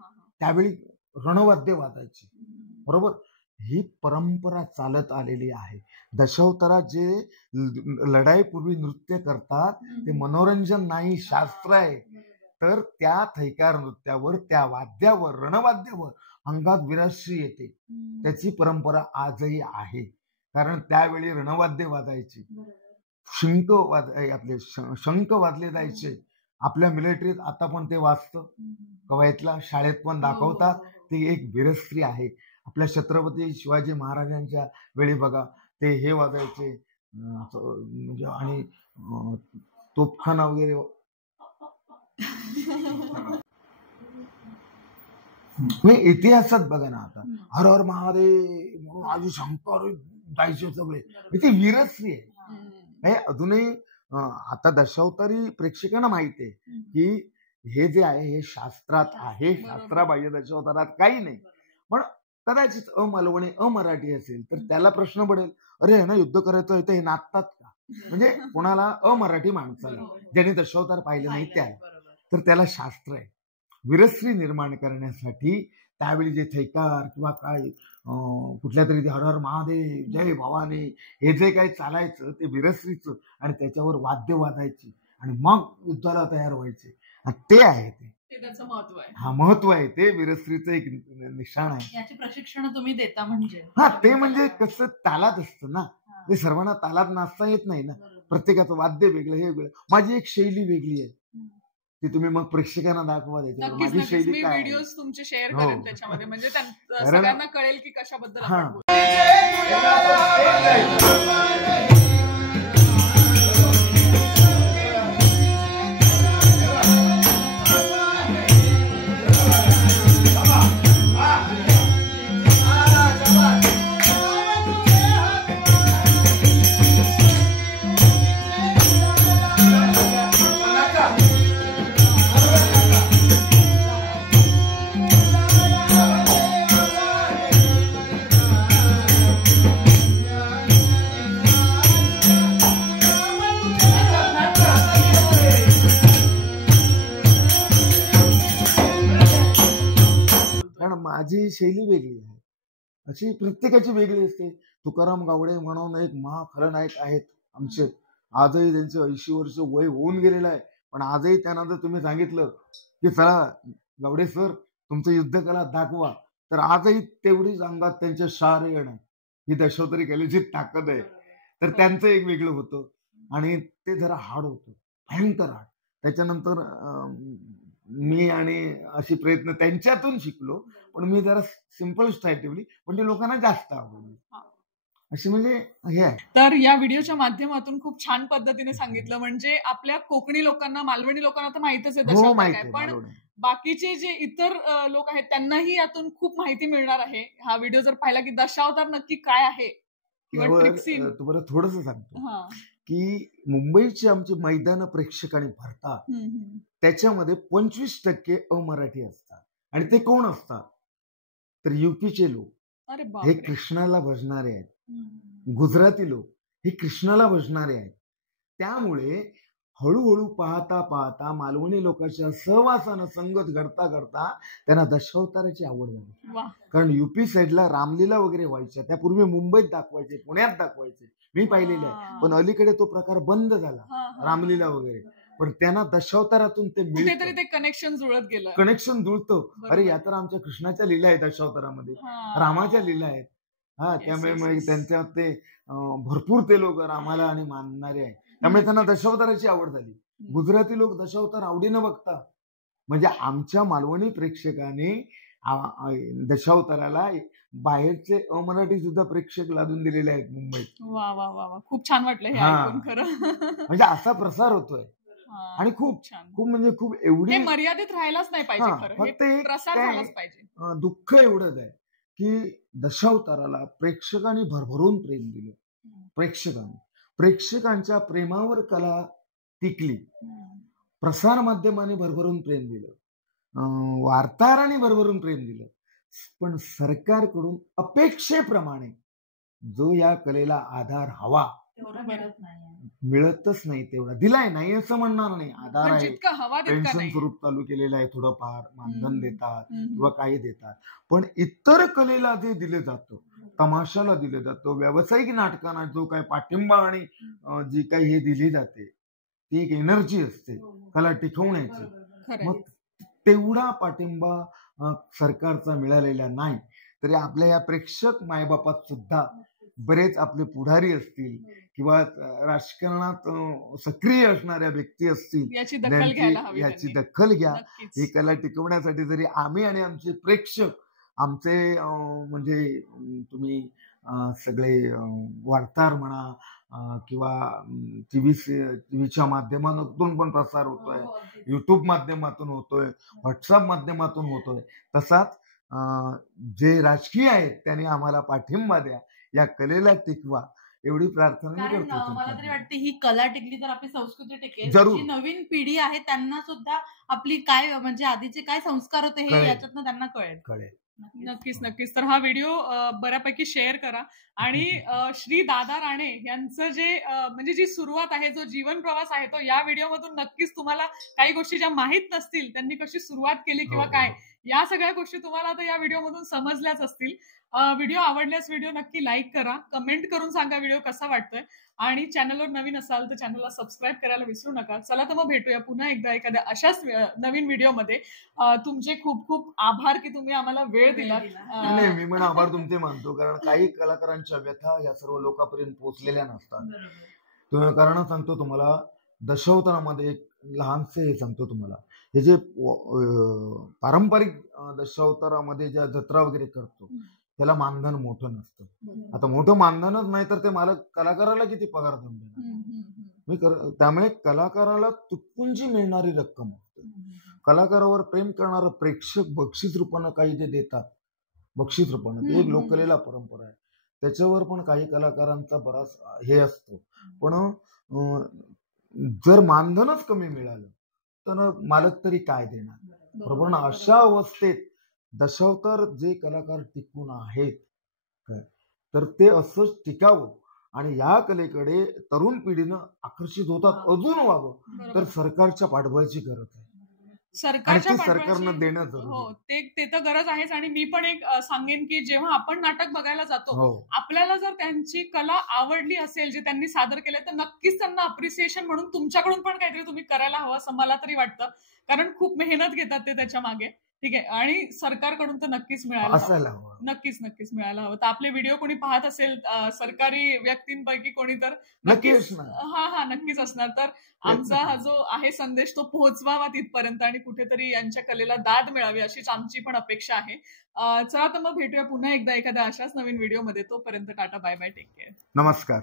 त्यावेळी रणवाद्य वाजायची. बरोबर, ही परंपरा चालत आलेली आहे. दशावतारात जे लढाईपूर्वी नृत्य करतात ते मनोरंजन नाही, शास्त्र आहे. तर त्या थैकार नृत्यावर, त्या वाद्यावर, रणवाद्यावर अंगात विराश्री येते. त्याची परंपरा आजही आहे. कारण त्यावेळी रणवाद्य वाजायची, आपले शंख वाजले जायचे. आपल्या मिलिटरीत आता पण ते वाजतं, कवायतला शाळेत पण दाखवतात. ती एक विरस्त्री आहे. आपल्या छत्रपती शिवाजी महाराजांच्या वेळी बघा ते हे वाजायचे म्हणजे, आणि तोफखाना वगैरे. मी इतिहासात बघा ना, आता हर हर महादेव आजी शंकर जायचे सगळे, ती विरस्त्री आहे. अजूनही आता दशावतारी प्रेक्षकांना माहिती आहे की हे जे आहे हे शास्त्रात आहे, शास्त्राबाह्य दशावतारात काही नाही. पण कदाचित अमालवणी अमराठी असेल तर त्याला प्रश्न पडेल, अरे ना युद्ध करायचं तर हे नाचतात का? म्हणजे कोणाला अमराठी माणसाला ज्यांनी दशावतार पाहिलं नाही तर त्याला शास्त्र आहे. विरस्त्री निर्माण करण्यासाठी त्यावेळी जे थैकार किंवा काय कुठल्या तरी हर हर महादेव जय भवानी हे जे काही चालायचं ते विरस्त्रीचं, आणि त्याच्यावर वाद्य वाजायची आणि मग युद्धाला तयार व्हायचे. ते आहे ते त्याचं महत्व आहे. हा महत्व आहे, ते विरस्त्रीचं एक निशाण आहे. याची प्रशिक्षण तुम्ही देता म्हणजे? ते म्हणजे कसं तालात असतं ना, ते सर्वांना तालात नाचता येत नाही ना. प्रत्येकाचं वाद्य वेगळं, हे वेगळं. माझी एक शैली वेगळी आहे, ती तुम्ही मग प्रेक्षकांना दाखवा. माझी शैली मी काय, व्हिडिओज तुमचे शेअर करेन त्याच्यामध्ये, म्हणजे सगळ्यांना कळेल की कशाबद्दल हा. आपण बोलतो. माझी शैली वेगळी आहे, अशी प्रत्येकाची वेगळी असते. तुकाराम गावडे म्हणून एक महाखलनायक आहेत आमचे, आजही त्यांचं 80 वर्ष वय होऊन गेलेलं आहे. पण आजही त्यांना जर तुम्ही सांगितलं की चला गावडे सर तुमचं युद्धकला दाखवा, तर आजही तेवढीच अंगात त्यांच्या शार येणं, ही दशावतारी कलेची ताकद आहे. तर त्यांचं एक वेगळं होतं आणि ते जरा हार्ड होतं, भयंकर हार्ड. त्याच्यानंतर मी आणि अशी प्रयत्न त्यांच्यातून शिकलो, पण मी जरा सिंपल स्टाईल ठेवली, पण ते लोकांना जास्त आवडली. अशी म्हणजे हे आहे. तर या व्हिडिओच्या माध्यमातून खूप छान पद्धतीने सांगितलं. म्हणजे आपल्या कोकणी लोकांना, मालवणी लोकांना तर माहितच आहे दशावतार काय, पण बाकीचे जे इतर लोक आहेत त्यांनाही यातून खूप माहिती मिळणार आहे. हा व्हिडिओ जर पाहिला की दशावतार नक्की काय आहे, तुम्हाला थोडस सांगतो की मुंबईची आमची मैदान प्रेक्षकांनी भरतात, त्याच्यामध्ये 25% अमराठी असतात. आणि ते कोण असतात तर युपीचे लोक, हे कृष्णाला भजणारे आहेत. गुजराती लोक हे कृष्णाला भजणारे आहेत. त्यामुळे हळूहळू पाहता पाहता मालवणी लोकांच्या सहवासानं संगत घडता घडता त्यांना दशावताराची आवड झाली. कारण युपी साईडला रामलीला वगैरे व्हायच्या, त्यापूर्वी मुंबईत दाखवायचे, पुण्यात दाखवायचे, मी पाहिलेले आहे. पण अलीकडे तो प्रकार बंद झाला, रामलीला वगैरे. पण त्यांना दशावतारातून ते मिळतं, ते कनेक्शन जुळत गेलं, कनेक्शन जुळतं. अरे या तर आमच्या कृष्णाच्या लीला आहेत दशावतारामध्ये, रामाच्या लीला आहेत. त्यामुळे मग त्यांच्या ते भरपूर ते लोक रामाला आणि मानणारे आहेत. त्यामुळे त्यांना दशावताराची आवड झाली. गुजराती लोक दशावतार आवडीनं बघतात. म्हणजे आमच्या मालवणी प्रेक्षकाने दशावताराला बाहेरचे अमराठी सुद्धा प्रेक्षक लादून दिलेले आहेत मुंबईत. वा वा वा, खूप छान वाटलं हे ऐकून खरं. म्हणजे असा प्रसार होतोय आणि खूप छान, खूप म्हणजे खूप एवढी मर्यादित राहायलाच नाही पाहिजे. फक्त प्रसार झालाच पाहिजे. दुःख एवढंच आहे की दशावताराला प्रेक्षकांनी भरभरून प्रेम दिलं. प्रेक्षकांच्या प्रेमावर कला टिकली. प्रसार माध्यमाने भरभरून प्रेम दिलं, वार्ताहरांनी भरभरून प्रेम दिलं. पण सरकारकडून अपेक्षेप्रमाणे जो या कलेला आधार हवा मिळतच नाही. तेवढा दिलाय नाही असं म्हणणार नाही, आधार आहे, पेन्शन स्वरूप चालू केलेलं आहे, थोडंफार मानधन देतात किंवा काही देतात. पण इतर कलेला जे दिलं जातं, तमाशाला दिलं जातं, व्यावसायिक नाटकांना जो काही पाठिंबा आणि जी काही हे दिली जाते, ती एक एनर्जी असते कला टिकवण्याची. मग तेवढा पाठिंबा सरकारचा मिळालेला नाही, तरी आपल्या या प्रेक्षक मायबापात सुद्धा बरेच आपले पुढारी असतील किंवा राजकारणात सक्रिय असणाऱ्या व्यक्ती असतील, याची दखल घ्यायला हवी याची त्यांनी. दखल घ्या. नक्कीच. ही कला टिकवण्यासाठी जरी आम्ही आणि आमचे प्रेक्षक, आमचे म्हणजे तुम्ही सगळे वार्ताहर म्हणा किंवा टीव्हीच्या माध्यमातून पण प्रसार होतोय, युट्यूब माध्यमातून होतोय, व्हॉट्सअप माध्यमातून होतोय, तसाच जे राजकीय आहेत त्यांनी आम्हाला पाठिंबा द्या, या कलेला टिकवा, एवढी प्रार्थना मी कारण करतो. मला तरी वाटते ही कला टिकली तर आपली संस्कृती टिकेल. जरूर. जी नवीन पिढी आहे त्यांना सुद्धा आपली काय म्हणजे आधीचे काय संस्कार होते हे कळेल. याच्यातनं त्यांना कळेल. कळेल. नक्कीच नक्कीच. तर हा व्हिडिओ बऱ्यापैकी शेअर करा आणि श्री दादा राणे यांचं जे म्हणजे जी सुरुवात आहे, जो जीवन प्रवास आहे, तो या व्हिडिओमधून नक्कीच तुम्हाला काही गोष्टी ज्या माहीत नसतील, त्यांनी कशी सुरुवात केली किंवा हो, काय, हो. या सगळ्या गोष्टी तुम्हाला आता या व्हिडिओमधून समजल्याच असतील. व्हिडिओ आवडल्यास व्हिडिओ नक्की लाईक करा, कमेंट करून सांगा व्हिडिओ कसा वाटतोय आणि चॅनलवर नवीन असाल तर चॅनलला सबस्क्राईब करायला विसरू नका. चला तर मग भेटूया पुन्हा एकदा एखाद्या अशाच नवीन व्हिडिओमध्ये. तुमचे खूप खूप आभार की तुम्ही आम्हाला वेळ दिला. नाही, मी पण आभार तुमचे मानतो, कारण काही कलाकारांच्या व्यथा या सर्व लोकांपर्यंत पोहोचलेल्या नसतात. कारण सांगतो तुम्हाला, दशावतारामध्ये एक लहानसे हे सांगतो तुम्हाला, हे जे पारंपरिक दशावतारामध्ये ज्या जत्रा वगैरे करतो त्याला मानधन मोठं नसतं. आता मोठं मानधनच नाही तर ते मला कलाकाराला किती पगार देऊन देणार? त्यामुळे कलाकाराला चुकून जी मिळणारी रक्कम असते, कलाकारावर प्रेम करणारं प्रेक्षक बक्षीस रूपानं काही जे देतात, बक्षीस रूपानं, ते एक लोककलेला परंपरा आहे. त्याच्यावर पण काही कलाकारांचा बराच हे असतो. पण जर मानधनच कमी मिळालं तर मालक तरी काय देणार? बरोबर ना? अशा अवस्थेत दशावतार जे कलाकार टिकून आहेत तर ते असंच टिकावं आणि या कलेकडे तरुण पिढीनं आकर्षित होतात, अजून व्हावं, तर सरकारच्या पाठबळाची गरज आहे. सरकारच्या सरकारनं देणं हो, जरुरी. ते तर गरज आहेच. आणि मी पण एक सांगेन की जेव्हा आपण नाटक बघायला जातो, हो. आपल्याला जर त्यांची कला आवडली असेल, जे त्यांनी सादर केले, तर नक्कीच त्यांना अप्रिसिएशन म्हणून तुमच्याकडून पण काहीतरी तुम्ही करायला हवं असं मला तरी वाटतं. कारण खूप मेहनत घेतात ते त्याच्या मागे. ठीक आहे. आणि सरकारकडून तर नक्कीच मिळायला असायला हवं. हवं. नक्कीच मिळायला हवं. तर आपले व्हिडिओ कोणी पाहत असेल, सरकारी व्यक्तींपैकी कोणी, तर नक्कीच असणार. हा नक्कीच असणार. तर आमचा हा जो आहे संदेश तो पोहोचवावा तिथपर्यंत आणि कुठेतरी यांच्या कलेला दाद मिळावी अशीच आमची पण अपेक्षा आहे. चला तर मग भेटूया पुन्हा एकदा एखाद्या अशाच नवीन व्हिडिओमध्ये. तोपर्यंत tata, bye bye, take care. नमस्कार.